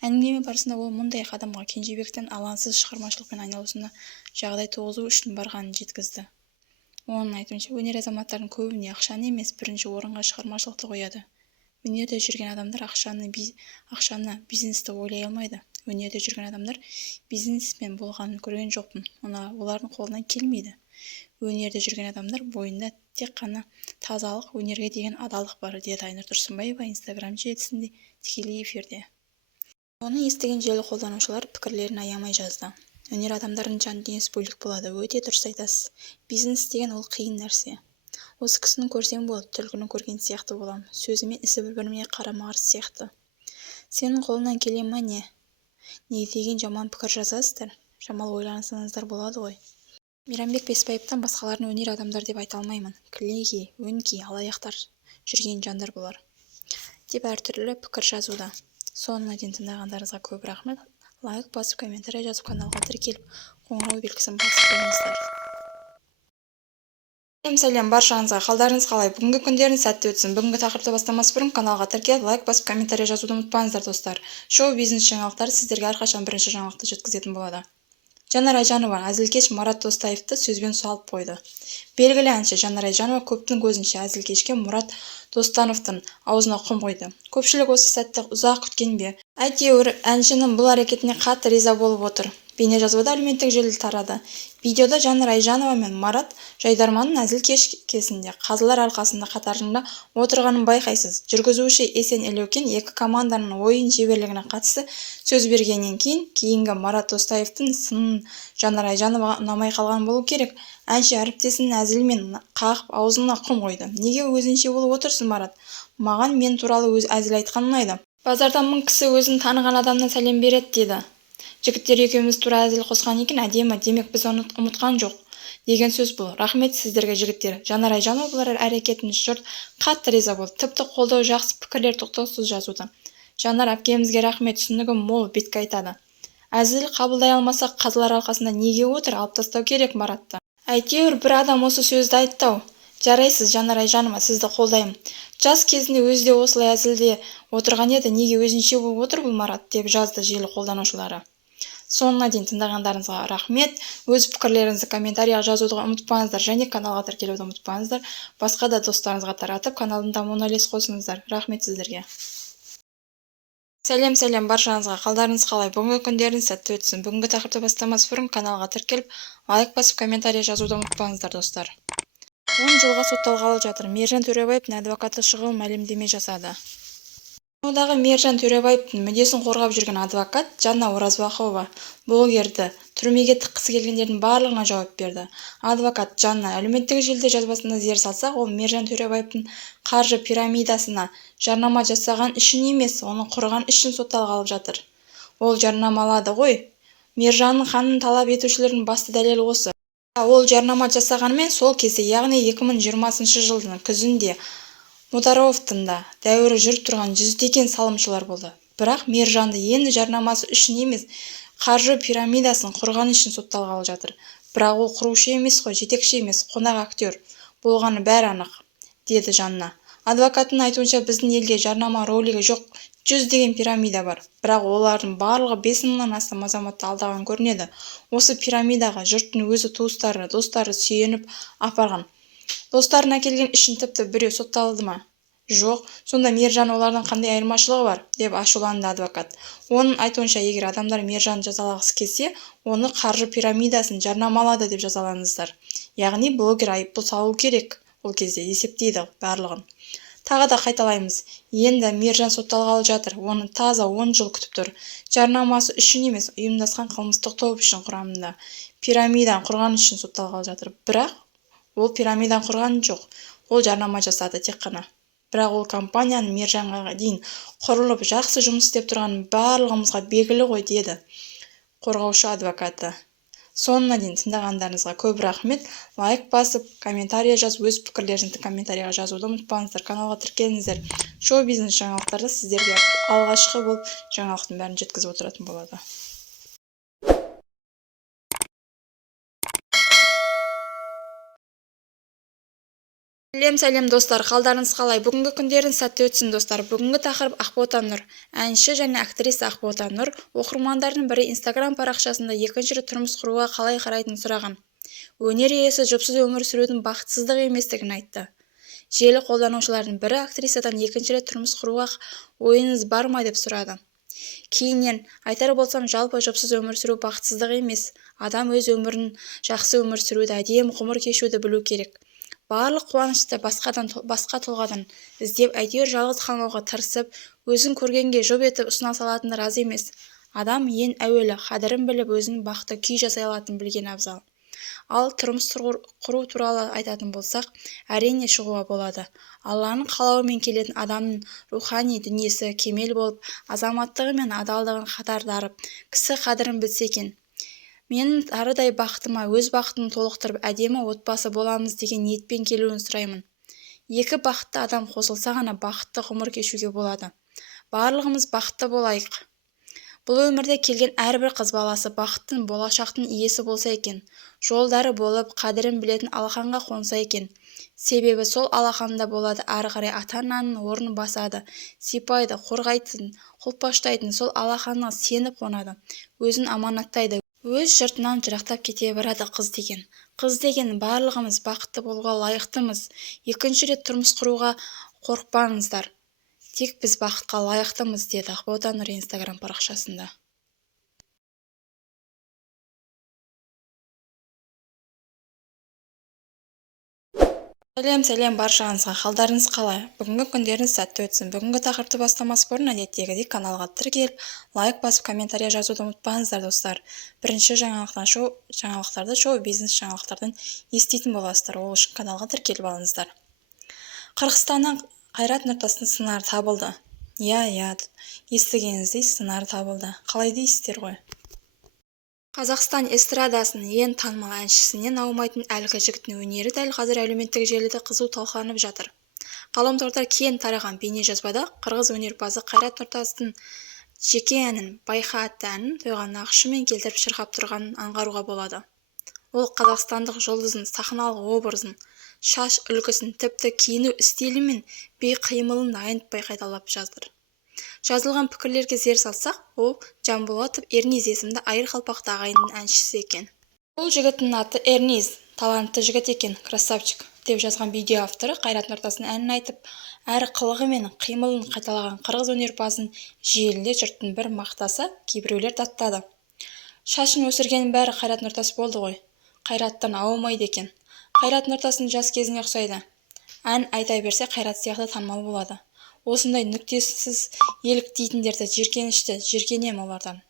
Әңгіме барысында ол мұндай қадамға Кенжебектің алаңсыз шығармашылықпен айналысуына жағдай туғызу үшін барғанын жеткізді. Оның айтуынша, өнер азаматтарының көбіне ақшаны емес, бірінші орынға шығармашылықты қояды. Өнерде жүрген адамдар ақшаны, бизнесті ойлай алмайды. Өнерде жүрген адамдар бизнесмен болғанын көрген жоқпын. Олардың қолынан келмейді. Өнерде жүрген адамдар бойында тек қана тазалық, өнерге деген адалық бар, деді Айнұр Тұрсынбаева Инстаграм желісінде тікелей эфирде. Оны естіген желі қолданушылар пікірлерін аямай жазды. Өнер адамдардың жан дүниесі бөлек болады, өте дұрыс айтасыз. Бизнес деген ол қиын нәрсе. Осы кісіні көрсем болды, түлкіні көрген сияқты болам. Сөзі мен ісі бір-біріне қарама-қарсы сияқты. Сенің қолынан келе ма не? Не деген жаман пікір жазасыздар? Жамал ойлансаңыздар болады ғой. Мейрамбек Беспаевтан басқаларын өнер адамдар деп айта алмаймын. Кілегей, өңкей, алаяқтар жүрген жандар болар, деп әртүрлі пікір жазуда. Соңына дейін тыңдағандарыңызға көп рахмет. Лайк басып, комментарий жазып, каналға тіркеліп, қоңырау белгісін басып қойыңыздар. Сәлем баршаңызға, қалдарыңыз қалай? Бүгінгі күндеріңіз сәтті өтсін. Бүгінгі тақырыпты бастамас бұрын каналға тіркеліп, лайк басып, комментарий жазуды ұмытпаңыздар, достар. Шоу-бизнес жаңалықтары сіздерге әрқашан бірінші жаңалықты жеткізетін болады. Жанар Айжанова әзілкеш Марат Достаевты сөзбен суалып қойды. Белгілі әнші Жанар Айжанова көптің көзінше әзілкешке Мұрат Достановтың аузына құм қойды. Көпшілік осы сәтті ұзақ күткен бе? Әйтеуір әншінің бұл әрекетіне қатты риза болып отыр. Бейнежазбада әлеуметтік желіде тарады. Видеода Жанар Айжанова мен Марат Жайдарманның әзіл кешінде қазылар алқасында қатарында отырғанын байқайсыз. Жүргізуші Есен Елеукен екі команданың ойын шеберлігіне қатысты сөз бергеннен кейінгі Марат Достаевтың сынын Жанар Айжановаға ұнамай қалған болу керек. Әнші әріптесінің әзілмен қағып аузына құм қойды. Неге өзінше болып отырсың, Марат? Маған мен туралы әзіл айтқан ұнайды. Базардан 1000 кісі өзін таныған адамнан сәлем береді, деді. Жігіттер екеуміз тура әзіл қосқан екен, әдемі, демек біз оны ұмытқан жоқ деген сөз бұл. Рахмет сіздерге, жігіттер. Жанар Айжанова бұл әрекетіне жұрт қатты риза болды. Тіпті қолдау жақсы пікірлер тоқтаусыз жазуда. Жанар әпкемізге рахмет, түсінігі мол, бетке айтады. Әзіл қабылдай алмасақ қазылар алқасында неге отыр, алып тастау керек Маратты. Әйтеуір бір адам осы сөзді айтты-ау. Жарайсыз Жанар Айжанова, сізді қолдаймын. Жас кезінде өзі де осылай әзілде отырған еді, неге өзінше болып отыр бұл Марат, деп жазды желі қолданушылары. Соңына дейін тыңдағандарыңызға рахмет. Өз пікірлеріңізді комментарияға жазуды ұмытпаңыздар және каналға тіркелуді ұмытпаңыздар. Басқа да достарыңызға таратып, каналдың дамуына үлес қосыңыздар. Рахмет сіздерге. Сәлем баршаңызға. Қалдарыңыз қалай? Бүгінгі күндеріңіз сәтті өтсін. Бүгінгі тақырыпты бастамас бұрын каналға тіркеліп, лайк басып, комментария жазуды ұмытпаңыздар, достар. 10 жылға сотталғалы жатыр. Мержан Төребаевтың адвокаты шұғыл мәлімдеме жасады. Одағы Мержан Төребаевтың мүддесін қорғап жүрген адвокат Жанна Оразбақова блогерді түрмеге тыққысы келгендердің барлығына жауап берді. Адвокат Жанна әлеуметтік желіде жазбасына зер салсақ, ол Мержан Төребаевтың қаржы пирамидасына жарнама жасаған үшін емес, оны құрған үшін сотталғалы жатыр. Ол жарнамалады ғой. Мержанның қанын талап етушілердің басты дәлелі осы. Ол жарнама жасағанмен сол кезде, яғни 2020 жылдың күзінде Мударовтың да дәуірі жүріп тұрған жүздеген салымшылар болды. Бірақ Мержанды енді жарнамасы үшін емес, қаржы пирамидасын құрған үшін сотталғалы жатыр. Бірақ ол құрушы емес қой, жетекші емес, қонақ актер. Болғаны бәрі анық, деді Жанна. Адвокаттың айтуынша біздің елде жарнама ролигі жоқ, 100 пирамида бар. Бірақ олардың барлығы 5000-нан астам азаматты алдаған көрінеді. Осы пирамидаға жұрттың өзі туыстары, достары сүйеніп апарған. Достарына келген үшін тіпті біреу сотталды ма? Жоқ. Сонда Мержан олардың қандай айырмашылығы бар, деп ашуланды адвокат. Оның айтуынша, егер адамдар Мержан жазалағысы келсе, оны қаржы пирамидасын жарнамалады деп жазалаңыздар. Яғни блогер айыппұл салу керек. Ол кезде есептейді барлығын. Тағы да қайталаймыз. Енді Мержан сотталғалы жатыр. Оны таза 10 жыл күтіп тұр. Жарнамасы үшін емес, ұйымдасқан қылмыстық топ үшін құрамында пирамидан құрған үшін сотталғалы жатыр. Бірақ ол пирамидан құрған жоқ. Ол жарнама жасады тек қана. Бірақ ол компанияның Мержанға дейін құрылып жақсы жұмыс істеп тұрғанын барлығымызға белгілі ғой, деді қорғаушы адвокаты. Соңына дейін тыңдағандарыңызға көп рахмет. Лайк басып, комментария жазып, өз пікірлеріңізді комментарияға жазуды ұмытпаңыздар. Каналға тіркеліңіздер. Шоу-бизнес жаңалықтарды сіздерге алғашқы болып жаңалықтың бәрін жеткізіп отыратын болады. Сәлем достар, қалдарыңыз қалай? Бүгінгі күндерің сәтті өтсін достар. Бүгінгі тақырып Ақбота Нұр. Әнші және актриса Ақбота Нұр оқырмандардың бірі Instagram парақшасында екінші рет тұрмыс құруға қалай қарайтынын сұраған. Өнер иесі жұпсыз өмір сүрудің бақытсыздық еместігін айтты. Желі қолданушылардың бірі актрисадан екінші рет тұрмыс құруға ойыңыз бар ма деп сұрады. Кейіннен айтар болсам, жалпы жұпсыз өмір сүру бақытсыздық емес. Адам өз өмірін жақсы өмір сүруді, әдемі ғұмыр кешуді білу керек. Барлық қуанышты басқа тұлғадан іздеп, әйтеуір жалғыз қалмауға тырысып, өзін көргенге жоп етіп ұсына салатын рас емес. Адам ең әуелі қадірін біліп, өзінің бақытты күй жасай алатынын білген абзал. Ал тұрмыс құру туралы айтатын болсақ, әрине шығуға болады. Алланың қалауымен келетін адамның рухани дүниесі кемел болып, азаматтығы мен адалдығын қатар кісі қадірін білсе екен. Менің тарыдай бақытыма өз бақытын толықтырып, әдемі отбасы боламыз деген ниетпен келуін сұраймын. Екі бақытты адам қосылса ғана бақытты ғұмыр кешуге болады. Барлығымыз бақытты болайық. Бұл өмірде келген әрбір қыз баласы бақыттың, болашақтың иесі болса екен, жолдары болып, қадірін білетін алақанға қонса екен. Себебі сол алақанда болады, ары қарай ата-ананың орнын басады, сипайды, қорғайтын, қолпаштайтын сол алақанға сеніп қонады, өзін аманаттайды. Өз жұртынан жырақтап кете барады қыз деген. Қыз деген барлығымыз бақытты болуға лайықтымыз. Екінші рет тұрмыс құруға қорықпаңыздар. Тек біз бақытқа лайықтымыз, деді Ақбота Нұр Instagram парақшасында. Сәлем баршаңызға, қалдарыңыз қалай? Бүгінгі күндеріңіз сәтті өтсін. Бүгінгі тақырыпты бастамас бұрын әдеттегідей каналға тіркеліп, лайк басып, комментария жазуды ұмытпаңыздар достар. Бірінші жаңалықтарды шоу-бизнес жаңалықтардан еститін боласыздар. Ол үшін каналға тіркеліп алыңыздар. Қырғызстаннан Қайрат Нұртастың сыңары табылды. Иә, естігеніңіздей сыңары табылды. Қалай дейсіздер ғой? Қазақстан эстрадасының ең танымал әншісінен аумайтын әлгі жігіттің өнері дәл қазір әлеуметтік желіде қызу талқыланып жатыр. Ғаламторда кең тараған бейнежазбада қырғыз өнерпазы Қайрат Нұртастың жеке әнін «Байқа» атты әнін тойға нақышымен келтіріп шырқап тұрғанын аңғаруға болады. Ол қазақстандық жұлдыздың сахналық образын, шаш үлгісін, тіпті киіну стилі мен бейқимылын айнытпай қайталап жазды. Жазылған пікірлерге зер салсақ, ол Жанболатов Эрниз есімді айыр-қалпақты ағайынның әншісі екен. Бұл жігіттің аты Эрниз, талантты жігіт екен, красавчик, деп жазған видео авторы Қайрат Нұртастың әнін айтып, әрі қылығы мен қимылын қайталаған қырғыз өнерпазын желіде жұрттың бір мақтаса, кейбіреулер даттады. Шашын өсіргеннің бәрі Қайрат Нұртас болды ғой. Қайраттан ауымайды екен. Қайрат Нұртастың жас кезіне ұқсайды. Ән айта берсе Қайрат сияқты танымал болады. Осындай нүктесіз еліктейтіндерді жиіркенішті, жиіркенем олардан.